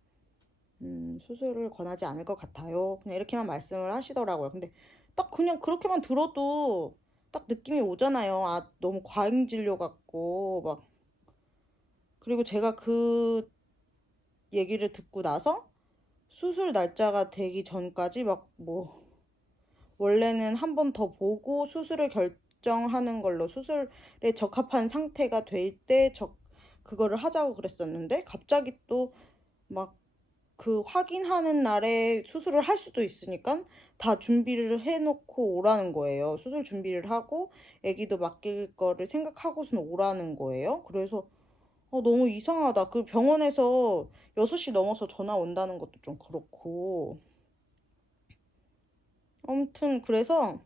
수술을 권하지 않을 것 같아요. 그냥 이렇게만 말씀을 하시더라고요. 근데 딱 그냥 그렇게만 들어도 딱 느낌이 오잖아요. 아, 너무 과잉 진료 같고 막. 그리고 제가 그 얘기를 듣고 나서 수술 날짜가 되기 전까지 막 뭐 원래는 한 번 더 보고 수술을 결정하는 걸로, 수술에 적합한 상태가 될 때 그거를 하자고 그랬었는데 갑자기 또 막 그 확인하는 날에 수술을 할 수도 있으니까 다 준비를 해놓고 오라는 거예요. 수술 준비를 하고 아기도 맡길 거를 생각하고선 오라는 거예요. 그래서 너무 이상하다. 그 병원에서 6시 넘어서 전화 온다는 것도 좀 그렇고. 아무튼 그래서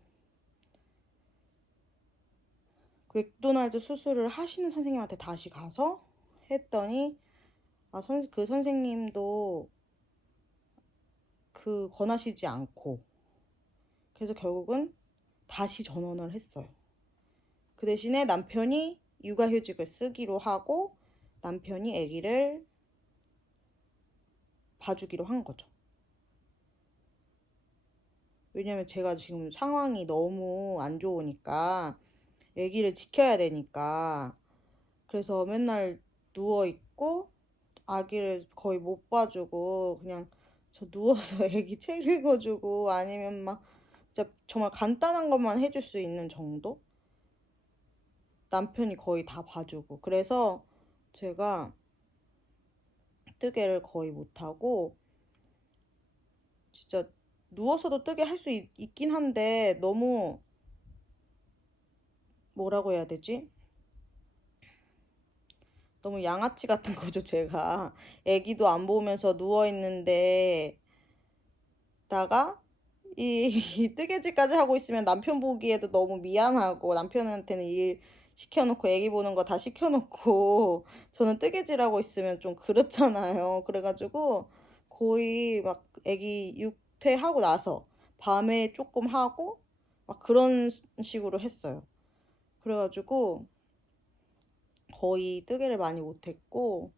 그 맥도날드 수술을 하시는 선생님한테 다시 가서 했더니 그 선생님도 그 권하시지 않고, 그래서 결국은 다시 전원을 했어요. 그 대신에 남편이 육아휴직을 쓰기로 하고 남편이 아기를 봐주기로 한 거죠. 왜냐면 제가 지금 상황이 너무 안 좋으니까 아기를 지켜야 되니까. 그래서 맨날 누워있고 아기를 거의 못 봐주고 그냥 저 누워서 아기 책 읽어주고 아니면 막 진짜 정말 간단한 것만 해줄 수 있는 정도? 남편이 거의 다 봐주고. 그래서 제가 뜨개를 거의 못하고 진짜 누워서도 뜨개 할 수 있긴 한데 너무, 뭐라고 해야 되지? 너무 양아치 같은 거죠, 제가. 애기도 안 보면서 누워 있는데 다가 이 뜨개질까지 하고 있으면 남편 보기에도 너무 미안하고, 남편한테는 일 시켜놓고 애기 보는 거 다 시켜놓고 저는 뜨개질하고 있으면 좀 그렇잖아요. 그래가지고 거의 막 애기 육퇴하고 나서 밤에 조금 하고 막 그런 식으로 했어요. 그래가지고 거의 뜨개를 많이 못했고,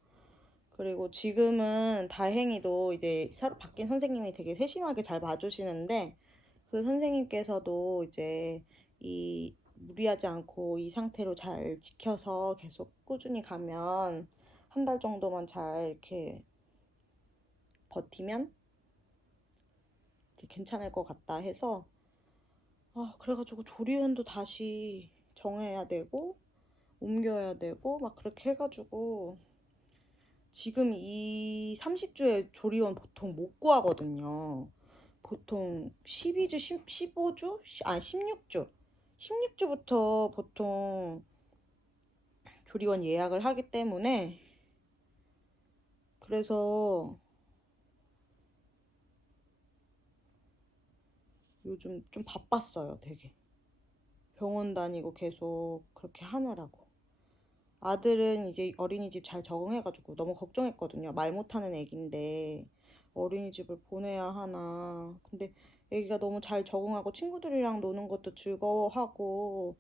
그리고 지금은 다행히도 이제 새로 바뀐 선생님이 되게 세심하게 잘 봐주시는데, 그 선생님께서도 이제 이 무리하지 않고 이 상태로 잘 지켜서 계속 꾸준히 가면 한 달 정도만 잘 이렇게 버티면 이제 괜찮을 것 같다 해서, 그래가지고 조리원도 다시 정해야 되고 옮겨야 되고 막 그렇게 해가지고 지금 이 30주에 조리원 보통 못 구하거든요. 보통 12주, 15주? 아니 16주. 16주부터 보통 조리원 예약을 하기 때문에, 그래서 요즘 좀 바빴어요, 되게. 병원 다니고 계속 그렇게 하느라고. 아들은 이제 어린이집 잘 적응해가지고 너무 걱정했거든요. 말 못하는 애기인데 어린이집을 보내야 하나. 근데 애기가 너무 잘 적응하고 친구들이랑 노는 것도 즐거워하고,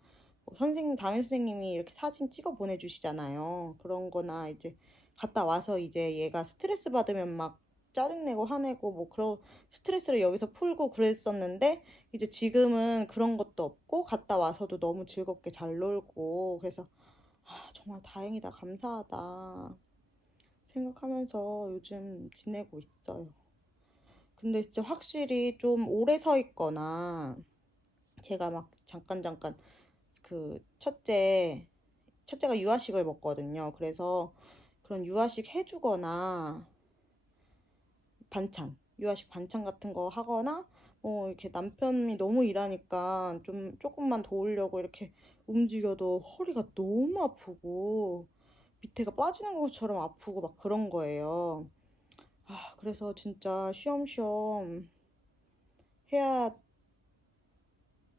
담임 선생님이 이렇게 사진 찍어 보내주시잖아요. 그런 거나 이제 갔다 와서 이제 얘가 스트레스 받으면 막 짜증내고 화내고 뭐 그런 스트레스를 여기서 풀고 그랬었는데, 이제 지금은 그런 것도 없고 갔다 와서도 너무 즐겁게 잘 놀고. 그래서 정말 다행이다, 감사하다 생각하면서 요즘 지내고 있어요. 근데 진짜 확실히 좀 오래 서 있거나, 제가 막 잠깐 그 첫째가 유아식을 먹거든요. 그래서 그런 유아식 해주거나 유아식 반찬 같은 거 하거나, 이렇게 남편이 너무 일하니까 좀 조금만 도우려고 이렇게 움직여도 허리가 너무 아프고 밑에가 빠지는 것처럼 아프고 막 그런 거예요. 그래서 진짜 쉬엄쉬엄 해야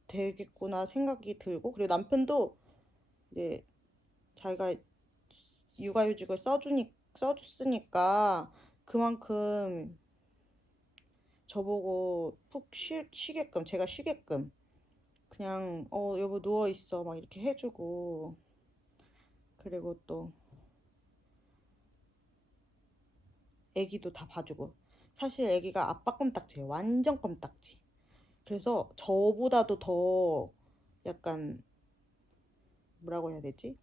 되겠구나 생각이 들고, 그리고 남편도 이제 자기가 육아휴직을 써줬으니까 그만큼 저보고 푹 쉬게끔, 제가 쉬게끔 그냥 여보 누워있어 막 이렇게 해주고. 그리고 또 애기도 다 봐주고. 사실 애기가 아빠 껌딱지예요. 완전 껌딱지. 그래서 저보다도 더 약간 뭐라고 해야 되지?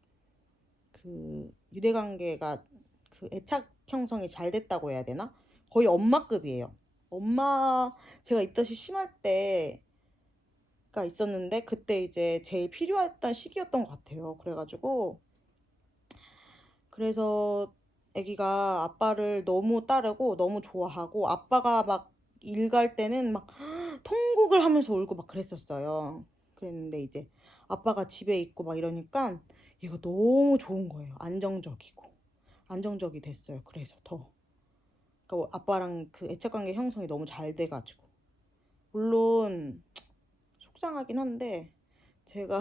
그 유대관계가 그 애착 형성이 잘 됐다고 해야 되나? 거의 엄마급이에요. 엄마 제가 입덧이 심할 때가 있었는데 그때 이제 제일 필요했던 시기였던 것 같아요. 그래서 아기가 아빠를 너무 따르고 너무 좋아하고 아빠가 막 일 갈 때는 막 통곡을 하면서 울고 막 그랬었어요. 그랬는데 이제 아빠가 집에 있고 막 이러니까 얘가 너무 좋은 거예요. 안정적이 됐어요. 그래서 더 그러니까 아빠랑 그 애착관계 형성이 너무 잘 돼가지고 물론 속상하긴 한데 제가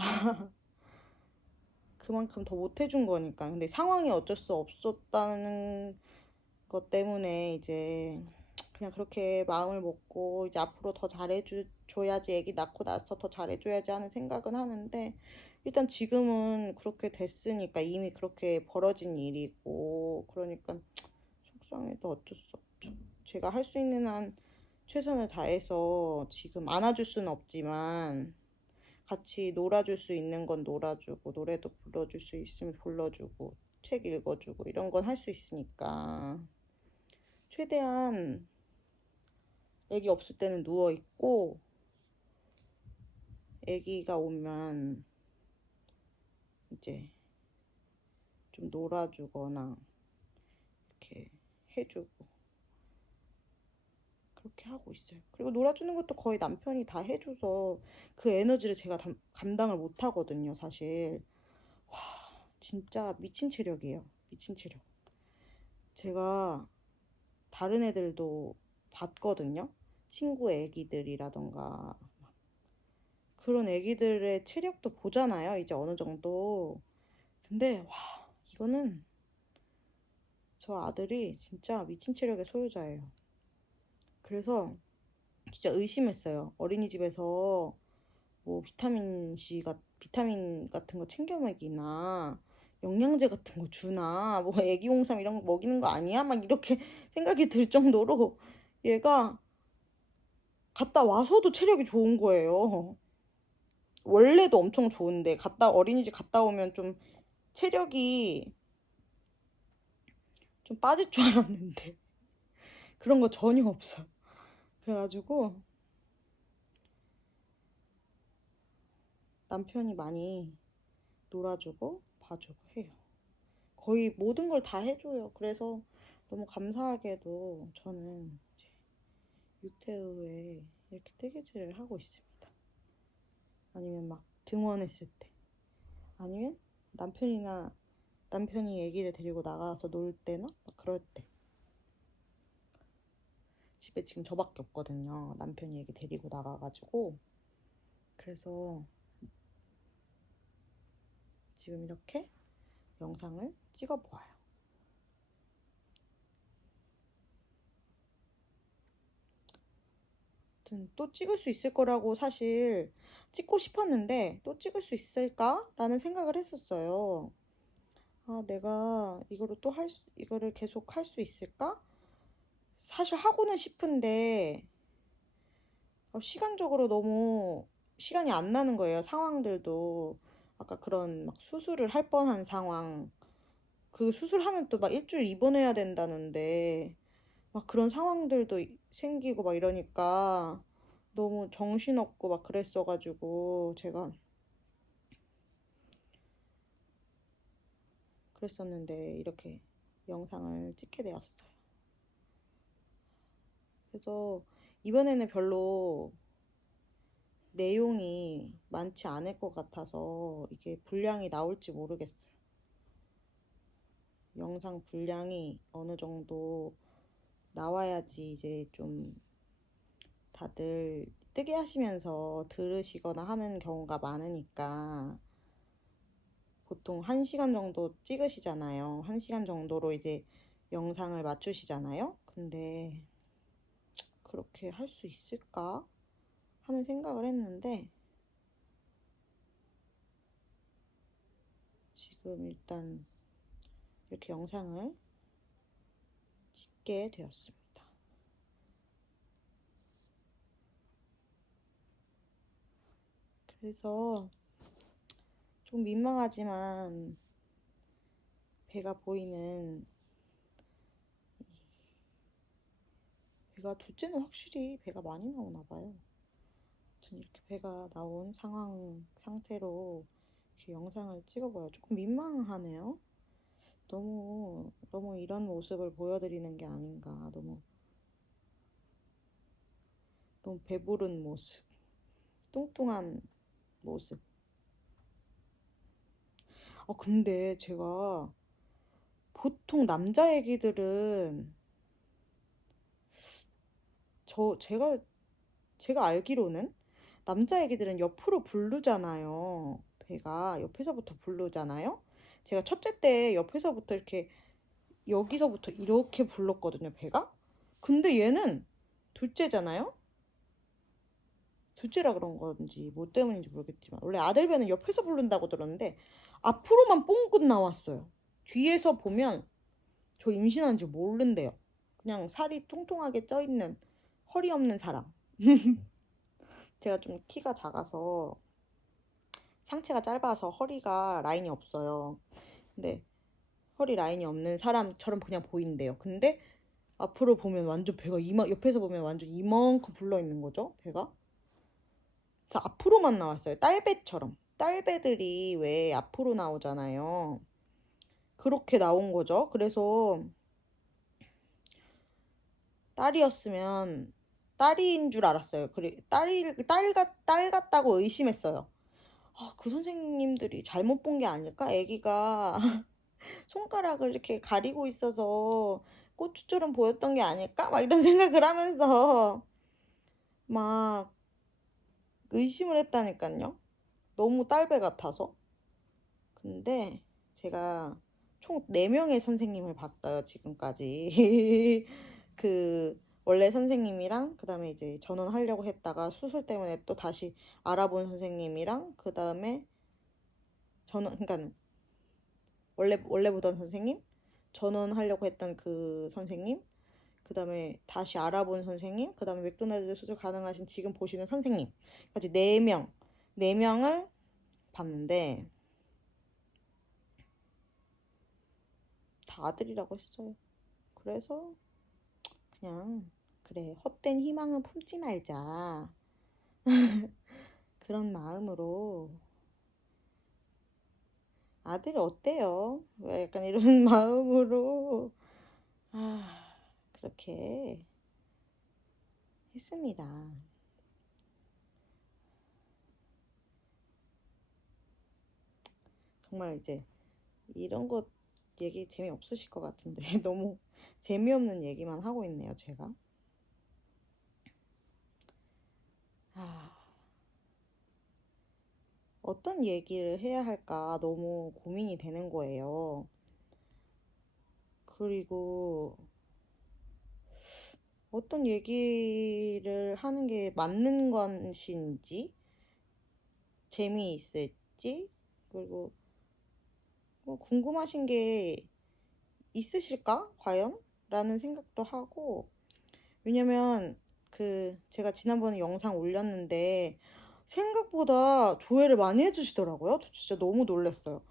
그만큼 더 못해준 거니까. 근데 상황이 어쩔 수 없었다는 것 때문에 이제 그냥 그렇게 마음을 먹고 이제 앞으로 더 잘해줘야지 애기 낳고 나서 더 잘해줘야지 하는 생각은 하는데 일단 지금은 그렇게 됐으니까 이미 그렇게 벌어진 일이고 그러니까 속상해도 어쩔 수 없죠. 제가 할 수 있는 한 최선을 다해서 지금 안아줄 수는 없지만 같이 놀아줄 수 있는 건 놀아주고 노래도 불러줄 수 있으면 불러주고 책 읽어주고 이런 건 할 수 있으니까 최대한 애기 없을 때는 누워 있고 애기가 오면 이제 좀 놀아주거나 이렇게 해주고 그렇게 하고 있어요. 그리고 놀아주는 것도 거의 남편이 다 해줘서 그 에너지를 제가 감당을 못 하거든요, 사실. 와, 진짜 미친 체력이에요. 미친 체력. 제가 다른 애들도 봤거든요. 친구 애기들이라던가 그런 애기들의 체력도 보잖아요. 이제 어느 정도. 근데 와, 이거는 저 아들이 진짜 미친 체력의 소유자예요. 그래서 진짜 의심했어요. 어린이집에서 뭐 비타민 같은 거 챙겨 먹이나 영양제 같은 거 주나 뭐 애기홍삼 이런 거 먹이는 거 아니야? 막 이렇게 생각이 들 정도로 얘가 갔다 와서도 체력이 좋은 거예요. 원래도 엄청 좋은데 어린이집 갔다 오면 좀 체력이 좀 빠질 줄 알았는데 그런 거 전혀 없어. 그래가지고 남편이 많이 놀아주고 봐주고 해요. 거의 모든 걸 다 해줘요. 그래서 너무 감사하게도 저는 이제 육퇴 후에 이렇게 뜨개질을 하고 있습니다. 아니면 막 등원했을 때, 아니면 남편이나 남편이 아기를 데리고 나가서 놀 때나 막 그럴 때. 집에 지금 저밖에 없거든요. 남편이 아기 데리고 나가가지고 그래서 지금 이렇게 영상을 찍어 보아요. 또 찍을 수 있을 거라고 사실 찍고 싶었는데 또 찍을 수 있을까라는 생각을 했었어요. 아, 내가 이거를 계속 할 수 있을까? 사실 하고는 싶은데 시간적으로 너무 시간이 안 나는 거예요. 상황들도 아까 그런 막 수술을 할 뻔한 상황. 그 수술하면 또 막 일주일 입원해야 된다는데 막 그런 상황들도 생기고 막 이러니까 너무 정신없고 막 그랬어가지고 제가 그랬었는데 이렇게 영상을 찍게 되었어요. 그래서 이번에는 별로 내용이 많지 않을 것 같아서 이게 분량이 나올지 모르겠어요. 영상 분량이 어느 정도 나와야지 이제 좀 다들 뜨게 하시면서 들으시거나 하는 경우가 많으니까 보통 1시간 정도 찍으시잖아요. 1시간 정도로 이제 영상을 맞추시잖아요. 근데 그렇게 할 수 있을까 하는 생각을 했는데 지금 일단 이렇게 영상을 찍게 되었습니다. 그래서 좀 민망하지만 배가 보이는, 배가 둘째는 확실히 배가 많이 나오나 봐요. 아무튼 이렇게 배가 나온 상태로 이렇게 영상을 찍어봐요. 조금 민망하네요. 너무 이런 모습을 보여드리는 게 아닌가. 너무 배부른 모습, 뚱뚱한 모습. 근데 제가 보통 남자 애기들은 제가 알기로는 남자 애기들은 옆으로 부르잖아요. 배가 옆에서부터 부르잖아요. 제가 첫째 때 옆에서부터 이렇게, 여기서부터 이렇게 불렀거든요, 배가. 근데 얘는 둘째잖아요. 둘째라 그런 건지 뭐 때문인지 모르겠지만 원래 아들 배는 옆에서 부른다고 들었는데 앞으로만 뽕긋 나왔어요. 뒤에서 보면 저 임신한지 모른대요. 그냥 살이 통통하게 쪄있는 허리 없는 사람. 제가 좀 키가 작아서 상체가 짧아서 허리가 라인이 없어요. 근데 허리 라인이 없는 사람처럼 그냥 보인대요. 근데 앞으로 보면 완전 배가 옆에서 보면 완전 이만큼 불러 있는 거죠, 배가. 그래서 앞으로만 나왔어요. 딸배처럼. 딸배들이 왜 앞으로 나오잖아요. 그렇게 나온 거죠. 그래서 딸이었으면 딸인 줄 알았어요. 그래, 딸 같다고 의심했어요. 그 선생님들이 잘못 본 게 아닐까? 아기가 손가락을 이렇게 가리고 있어서 고추처럼 보였던 게 아닐까? 막 이런 생각을 하면서 막 의심을 했다니까요. 너무 딸배 같아서. 근데 제가 총 4명의 선생님을 봤어요, 지금까지. 원래 선생님이랑, 그 다음에 이제 전원하려고 했다가 수술 때문에 또 다시 알아본 선생님이랑, 그 다음에 그러니까는 원래 보던 선생님, 전원하려고 했던 그 선생님, 그 다음에 다시 알아본 선생님, 그 다음에 맥도날드 수술 가능하신 지금 보시는 선생님까지 4명을 봤는데 다 아들이라고 했어요. 그래서 그냥 그래, 헛된 희망은 품지 말자. 그런 마음으로 아들이 어때요? 왜 약간 이런 마음으로 그렇게 했습니다. 정말 이제 이런 것 얘기 재미없으실 것 같은데 너무 재미없는 얘기만 하고 있네요, 제가. 어떤 얘기를 해야 할까 너무 고민이 되는 거예요. 그리고 어떤 얘기를 하는 게 맞는 것인지, 재미있을지, 그리고 뭐 궁금하신 게 있으실까? 과연? 라는 생각도 하고, 왜냐면 제가 지난번에 영상 올렸는데 생각보다 조회를 많이 해주시더라고요. 저 진짜 너무 놀랐어요.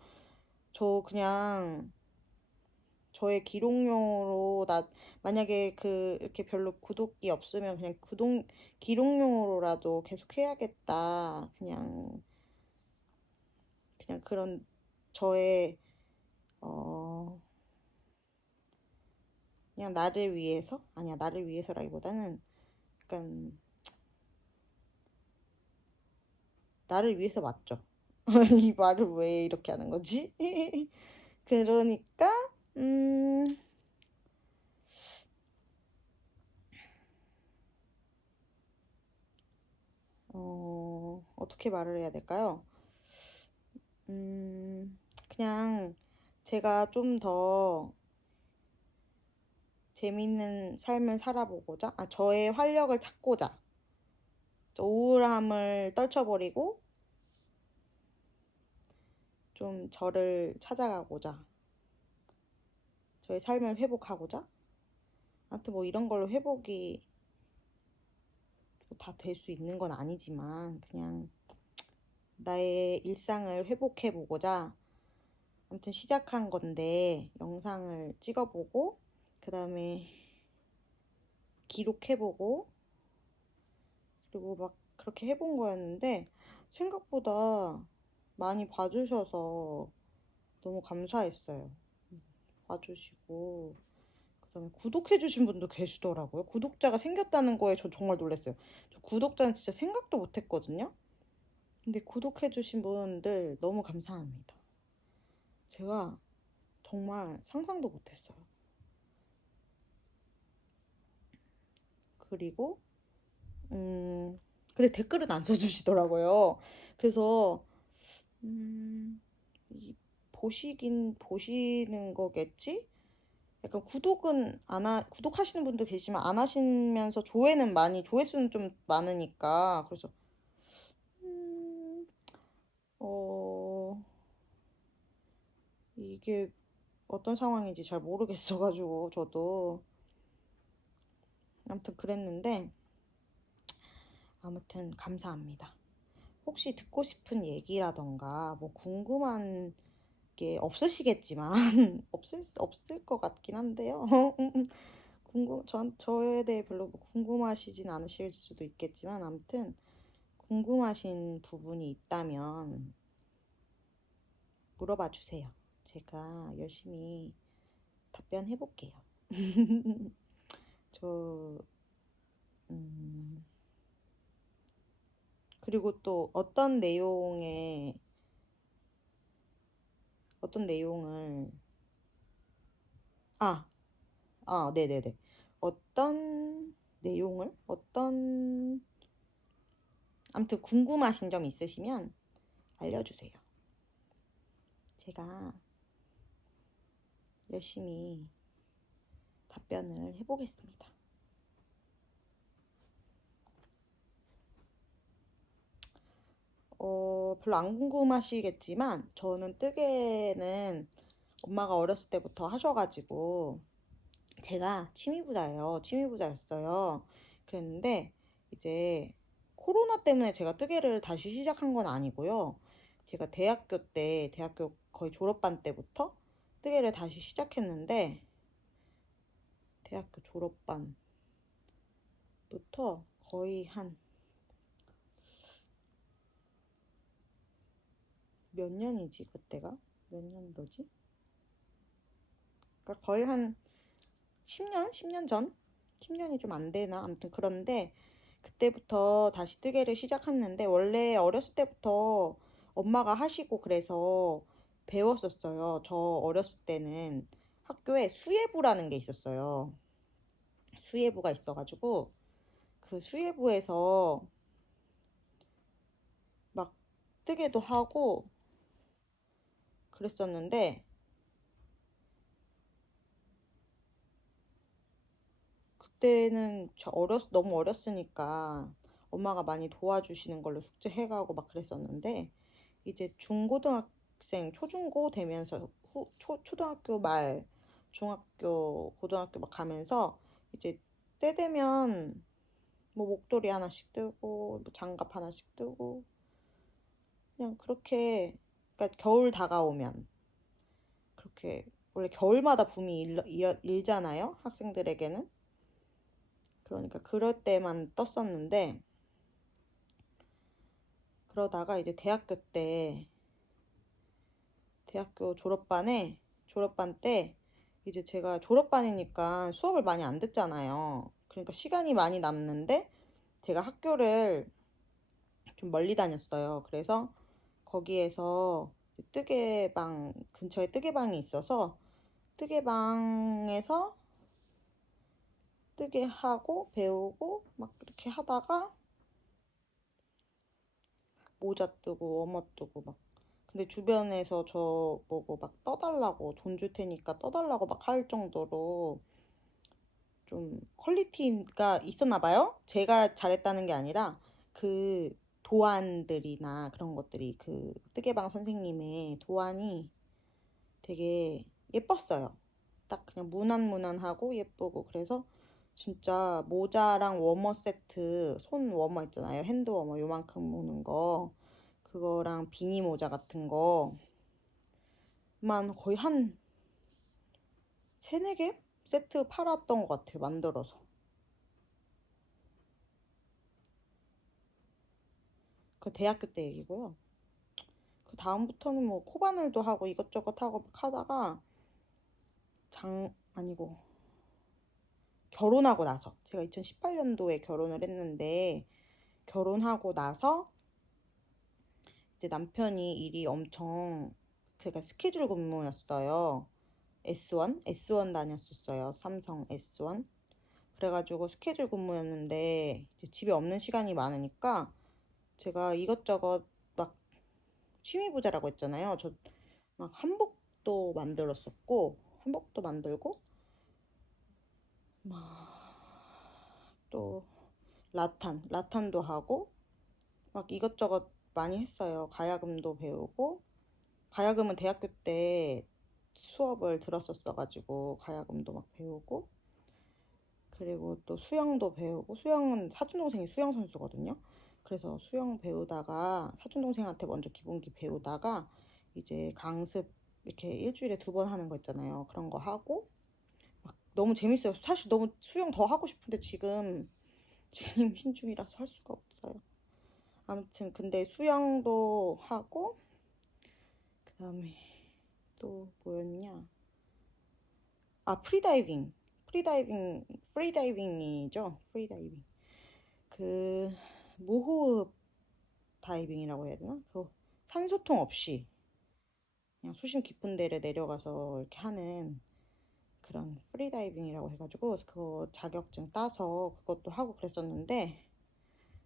저 그냥 저의 기록용으로 만약에 이렇게 별로 구독이 없으면 그냥 기록용으로라도 계속 해야겠다. 그냥 그런 저의 그냥 나를 위해서? 아니야, 나를 위해서라기보다는 약간 나를 위해서 맞죠? 이 말을 왜 이렇게 하는 거지? 그러니까 어떻게 말을 해야 될까요? 그냥 제가 좀 더 재밌는 삶을 살아보고자, 저의 활력을 찾고자, 우울함을 떨쳐버리고 좀 저를 찾아가고자, 저의 삶을 회복하고자 아무튼 뭐 이런 걸로 회복이 다 될 수 있는 건 아니지만 그냥 나의 일상을 회복해 보고자 아무튼 시작한 건데 영상을 찍어보고 그 다음에 기록해보고 그리고 막 그렇게 해본 거였는데 생각보다 많이 봐주셔서 너무 감사했어요. 봐주시고 그다음에 구독해주신 분도 계시더라고요. 구독자가 생겼다는 거에 저 정말 놀랐어요. 저 구독자는 진짜 생각도 못했거든요. 근데 구독해주신 분들 너무 감사합니다. 제가 정말 상상도 못했어요. 그리고 근데 댓글은 안 써주시더라고요. 그래서 보시긴 보시는 거겠지? 약간 구독하시는 분도 계시지만 안 하시면서 조회수는 좀 많으니까 그래서 음, 어 이게 어떤 상황인지 잘 모르겠어가지고 저도 아무튼 그랬는데 아무튼 감사합니다. 혹시 듣고 싶은 얘기라던가 뭐 궁금한 게 없으시겠지만 없을 것 같긴 한데요. 저에 대해 별로 궁금하시진 않으실 수도 있겠지만 아무튼 궁금하신 부분이 있다면 물어봐 주세요. 제가 열심히 답변해 볼게요. 저 그리고 또 어떤 내용을 아, 네네네. 어떤 아무튼 궁금하신 점 있으시면 알려주세요. 제가 열심히 답변을 해보겠습니다. 별로 안 궁금하시겠지만 저는 뜨개는 엄마가 어렸을 때부터 하셔가지고 제가 취미부자였어요. 그랬는데 이제 코로나 때문에 제가 뜨개를 다시 시작한 건 아니고요. 제가 대학교 거의 졸업반 때부터 뜨개를 다시 시작했는데 대학교 졸업반부터 거의 한 몇 년이지 그때가? 몇 년도지? 그러니까 거의 한 10년? 10년 전? 10년이 좀 안 되나? 아무튼 그런데 그때부터 다시 뜨개를 시작했는데 원래 어렸을 때부터 엄마가 하시고 그래서 배웠었어요. 저 어렸을 때는 학교에 수예부라는 게 있었어요. 수예부가 있어가지고 그 수예부에서 막 뜨개도 하고 그랬었는데 그때는 너무 어렸으니까 엄마가 많이 도와주시는 걸로 숙제해가고 막 그랬었는데 이제 초중고 되면서 초등학교 말, 중학교, 고등학교 막 가면서 이제 때 되면 뭐 목도리 하나씩 뜨고 뭐 장갑 하나씩 뜨고 그냥 그렇게 그러니까 겨울 다가오면 그렇게 원래 겨울마다 붐이 일잖아요 학생들에게는 그러니까 그럴 때만 떴었는데 그러다가 이제 대학교 졸업반 때 이제 제가 졸업반이니까 수업을 많이 안 듣잖아요. 그러니까 시간이 많이 남는데 제가 학교를 좀 멀리 다녔어요. 그래서 거기에서 근처에 뜨개방이 있어서 뜨개방에서 뜨개하고 배우고 막 이렇게 하다가 모자 뜨고 워머 뜨고 막 근데 주변에서 저 보고 막 떠달라고 돈 줄 테니까 떠달라고 막 할 정도로 좀 퀄리티가 있었나 봐요. 제가 잘했다는 게 아니라 그 도안들이나 그런 것들이 그 뜨개방 선생님의 도안이 되게 예뻤어요. 딱 그냥 무난무난하고 예쁘고 그래서 진짜 모자랑 워머 세트, 손 워머 있잖아요. 핸드 워머 요만큼 오는 거. 그거랑 비니 모자 같은 거만 거의 한 세네 개 세트 팔았던 것 같아요. 만들어서. 그 대학교 때 얘기고요. 그 다음부터는 뭐 코바늘도 하고 이것저것 하고 막 하다가 아니고 결혼하고 나서 제가 2018년도에 결혼을 했는데 결혼하고 나서 이제 남편이 일이 엄청 그러니까 스케줄 근무였어요. S1 다녔었어요. 삼성 S1. 그래가지고 스케줄 근무였는데 이제 집에 없는 시간이 많으니까 제가 이것저것 막 취미 부자라고 했잖아요. 저 막 한복도 만들었었고 한복도 만들고 막 또 라탄도 하고 막 이것저것 많이 했어요. 가야금도 배우고 가야금은 대학교 때 수업을 들었었어가지고 가야금도 막 배우고 그리고 또 수영도 배우고 수영은 사촌동생이 수영 선수거든요. 그래서 수영 배우다가 사촌동생한테 먼저 기본기 배우다가 이제 강습 이렇게 일주일에 2번 하는 거 있잖아요. 그런 거 하고 막 너무 재밌어요. 사실 너무 수영 더 하고 싶은데 지금 임신 중이라서 할 수가 없어요. 아무튼 근데 수영도 하고 그다음에 또 뭐였냐? 아 프리다이빙이죠. 프리다이빙. 그 무호흡 다이빙이라고 해야 되나? 그 산소통 없이 그냥 수심 깊은 데를 내려가서 이렇게 하는 그런 프리다이빙이라고 해가지고 그거 자격증 따서 그것도 하고 그랬었는데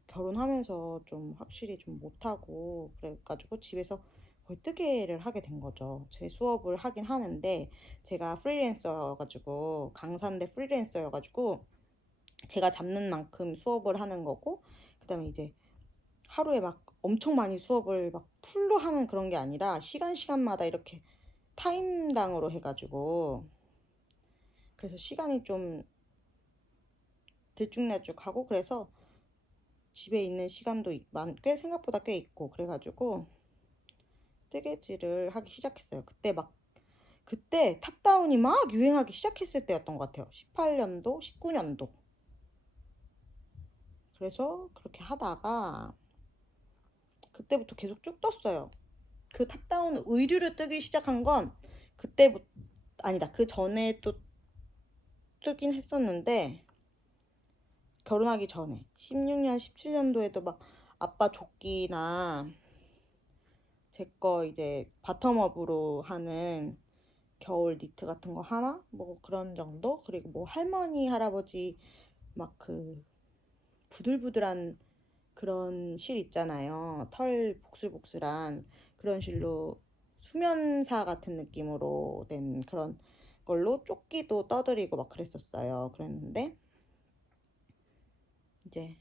결혼하면서 좀 확실히 좀 못하고 그래가지고 집에서 거의 뜨개를 하게 된 거죠. 제 수업을 하긴 하는데 제가 프리랜서여가지고 강사인데 프리랜서여가지고 제가 잡는 만큼 수업을 하는 거고 그다음에 이제 하루에 막 엄청 많이 수업을 막 풀로 하는 그런 게 아니라 시간마다 이렇게 타임당으로 해가지고 그래서 시간이 좀 들쭉날쭉하고 그래서 집에 있는 시간도 꽤 생각보다 꽤 있고 그래가지고 뜨개질을 하기 시작했어요. 그때 탑다운이 막 유행하기 시작했을 때였던 것 같아요. 18년도, 19년도. 그래서 그렇게 하다가 그때부터 계속 쭉 떴어요. 그 탑다운 의류를 뜨기 시작한 건 그때부터 아니다. 그 전에 또 뜨긴 했었는데 결혼하기 전에 16년, 17년도에도 막 아빠 조끼나 제 거 이제 바텀업으로 하는 겨울 니트 같은 거 하나? 뭐 그런 정도? 그리고 뭐 할머니, 할아버지 막 그 부들부들한 그런 실 있잖아요. 털 복슬복슬한 그런 실로 수면사 같은 느낌으로 된 그런 걸로 조끼도 떠드리고 막 그랬었어요. 그랬는데 이제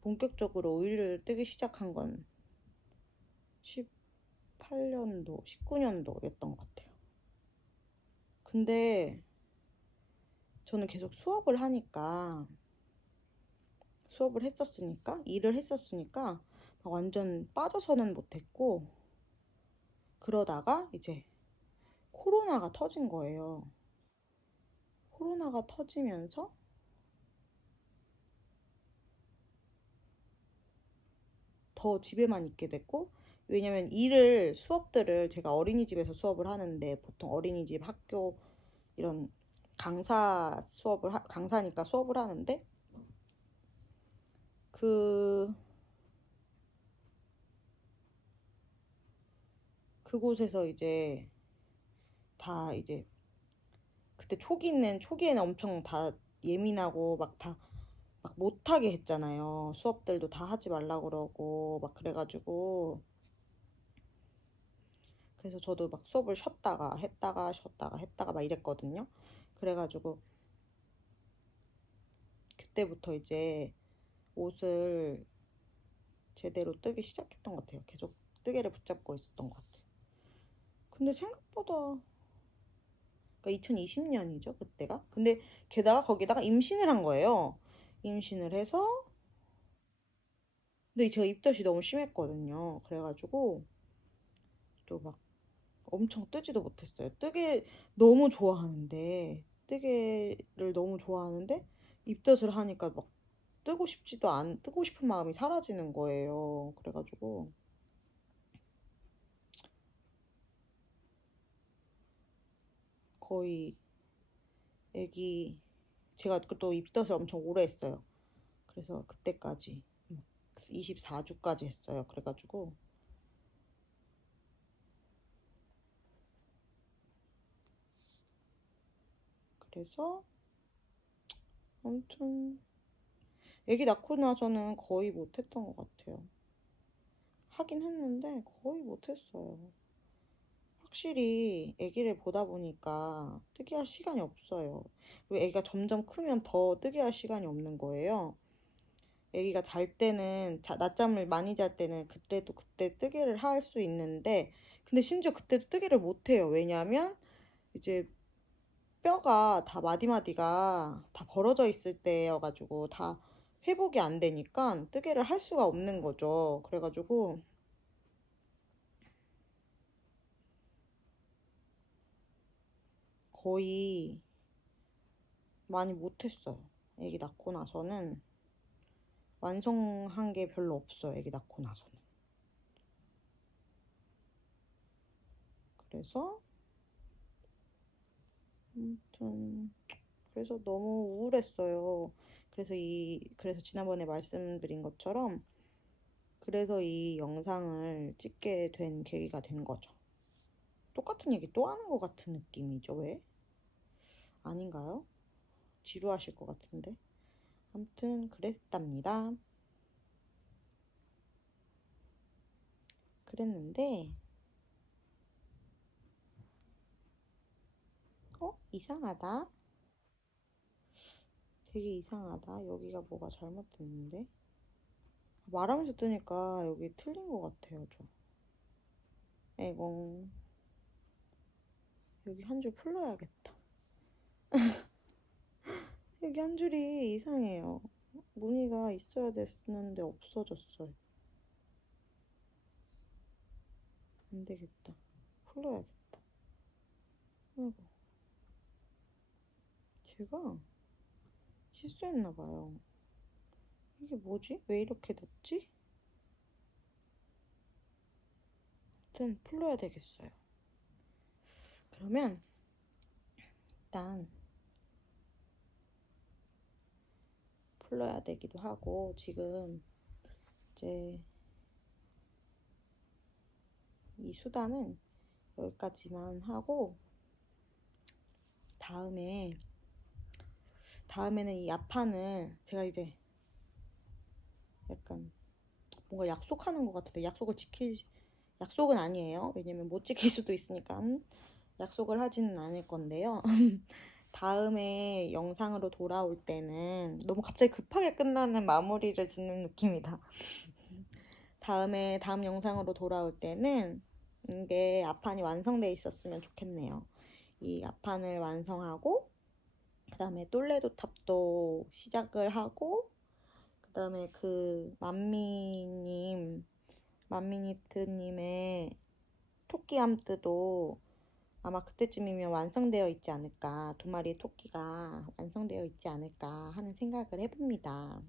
본격적으로 의류를 뜨기 시작한 건 18년도, 19년도였던 것 같아요. 근데 저는 계속 일을 했었으니까 막 완전 빠져서는 못했고 그러다가 이제 코로나가 터진 거예요. 코로나가 터지면서 더 집에만 있게 됐고 왜냐면 수업들을 제가 어린이집에서 수업을 하는데 보통 어린이집 학교 이런 강사니까 수업을 하는데 그 그곳에서 이제 다 이제 그때 초기에는 엄청 다 예민하고 막 다 막 못하게 했잖아요. 수업들도 다 하지 말라 그러고 막 그래가지고 그래서 저도 막 수업을 쉬었다가 했다가 쉬었다가 했다가 막 이랬거든요. 그래가지고 그때부터 이제 옷을 제대로 뜨기 시작했던 것 같아요. 계속 뜨개를 붙잡고 있었던 것 같아요. 근데 생각보다 그러니까 2020년이죠, 그때가. 근데 게다가 거기다가 임신을 한 거예요. 임신을 해서, 근데 제가 입덧이 너무 심했거든요. 그래가지고 또 막 엄청 뜨지도 못했어요. 뜨개 너무 좋아하는데, 뜨개를 너무 좋아하는데 입덧을 하니까 막 뜨고 싶은 마음이 사라지는 거예요. 그래가지고 거의 애기, 제가 또 입덧을 엄청 오래 했어요. 그래서 그때까지 24주까지 했어요. 그래가지고 그래서 아무튼 애기 낳고 나서는 거의 못했던 것 같아요. 하긴 했는데 거의 못했어요. 확실히 아기를 보다 보니까 뜨게 할 시간이 없어요. 그리고 아기가 점점 크면 더 뜨게 할 시간이 없는 거예요. 아기가 잘 때는 낮잠을 많이 잘 때는 그때도 그때 뜨개를 할 수 있는데, 근데 심지어 그때도 뜨개를 못 해요. 왜냐하면 이제 뼈가 다 마디마디가 다 벌어져 있을 때여가지고 다 회복이 안 되니까 뜨개를 할 수가 없는 거죠. 그래가지고 거의 많이 못했어요. 아기 낳고 나서는 완성한 게 별로 없어요. 아기 낳고 나서는. 그래서 아무튼 그래서 너무 우울했어요. 그래서 지난번에 말씀드린 것처럼 그래서 이 영상을 찍게 된 계기가 된 거죠. 똑같은 얘기 또 하는 것 같은 느낌이죠. 왜? 아닌가요? 지루하실 것 같은데. 아무튼 그랬답니다. 그랬는데 이상하다. 되게 이상하다. 여기가 뭐가 잘못됐는데. 말하면서 뜨니까 여기 틀린 것 같아요, 저. 에공. 여기 한 줄 풀러야겠다. 여기 한 줄이 이상해요. 무늬가 있어야 됐는데 없어졌어요. 안 되겠다. 풀러야겠다. 아이고. 제가 실수했나 봐요. 이게 뭐지? 왜 이렇게 됐지? 아무튼 풀러야 되겠어요. 그러면 일단 풀러야 되기도 하고, 지금 이제 이 수단은 여기까지만 하고, 다음에는 이 앞판을 제가 이제 약간 뭔가 약속하는 것 같은데 약속은 아니에요. 왜냐면 못 지킬 수도 있으니까 약속을 하지는 않을 건데요. 다음에 영상으로 돌아올 때는 너무 갑자기 급하게 끝나는 마무리를 짓는 느낌이다. 다음 영상으로 돌아올 때는 이게 앞판이 완성돼 있었으면 좋겠네요. 이 앞판을 완성하고 그 다음에 똘레도 탑도 시작을 하고, 그 다음에 그 만미니트님의 토끼 암뜨도 아마 그때쯤이면 완성되어 있지 않을까, 두 마리의 토끼가 완성되어 있지 않을까 하는 생각을 해봅니다.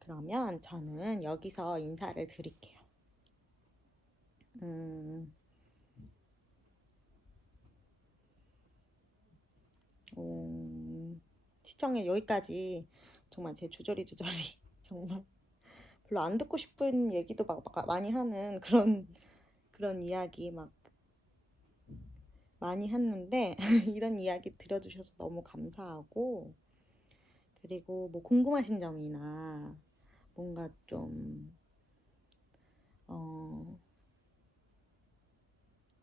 그러면 저는 여기서 인사를 드릴게요. 시청에 여기까지 정말 제 주저리 정말 별로 안 듣고 싶은 얘기도 막 많이 하는 그런 이야기 막 많이 했는데 이런 이야기 들어주셔서 너무 감사하고, 그리고 뭐 궁금하신 점이나 뭔가 좀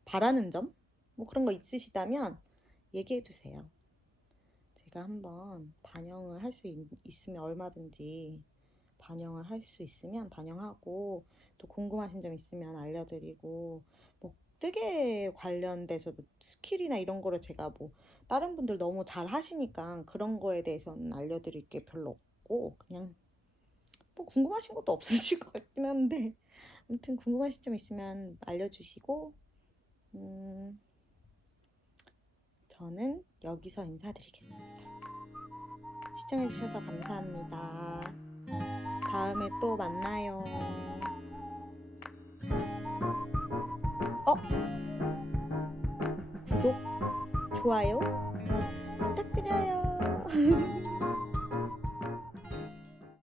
바라는 점? 뭐 그런 거 있으시다면 얘기해 주세요. 제가 한번 반영을 할 수 있으면 얼마든지 반영을 할 수 있으면 반영하고, 또 궁금하신 점 있으면 알려드리고, 뭐 뜨개 관련돼서 스킬이나 이런 거를 제가 뭐 다른 분들 너무 잘 하시니까 그런 거에 대해서는 알려드릴 게 별로 없고, 그냥 뭐 궁금하신 것도 없으실 것 같긴 한데, 아무튼 궁금하신 점 있으면 알려주시고, 저는 여기서 인사드리겠습니다. 시청해주셔서 감사합니다. 다음에 또 만나요. 구독, 좋아요 부탁드려요.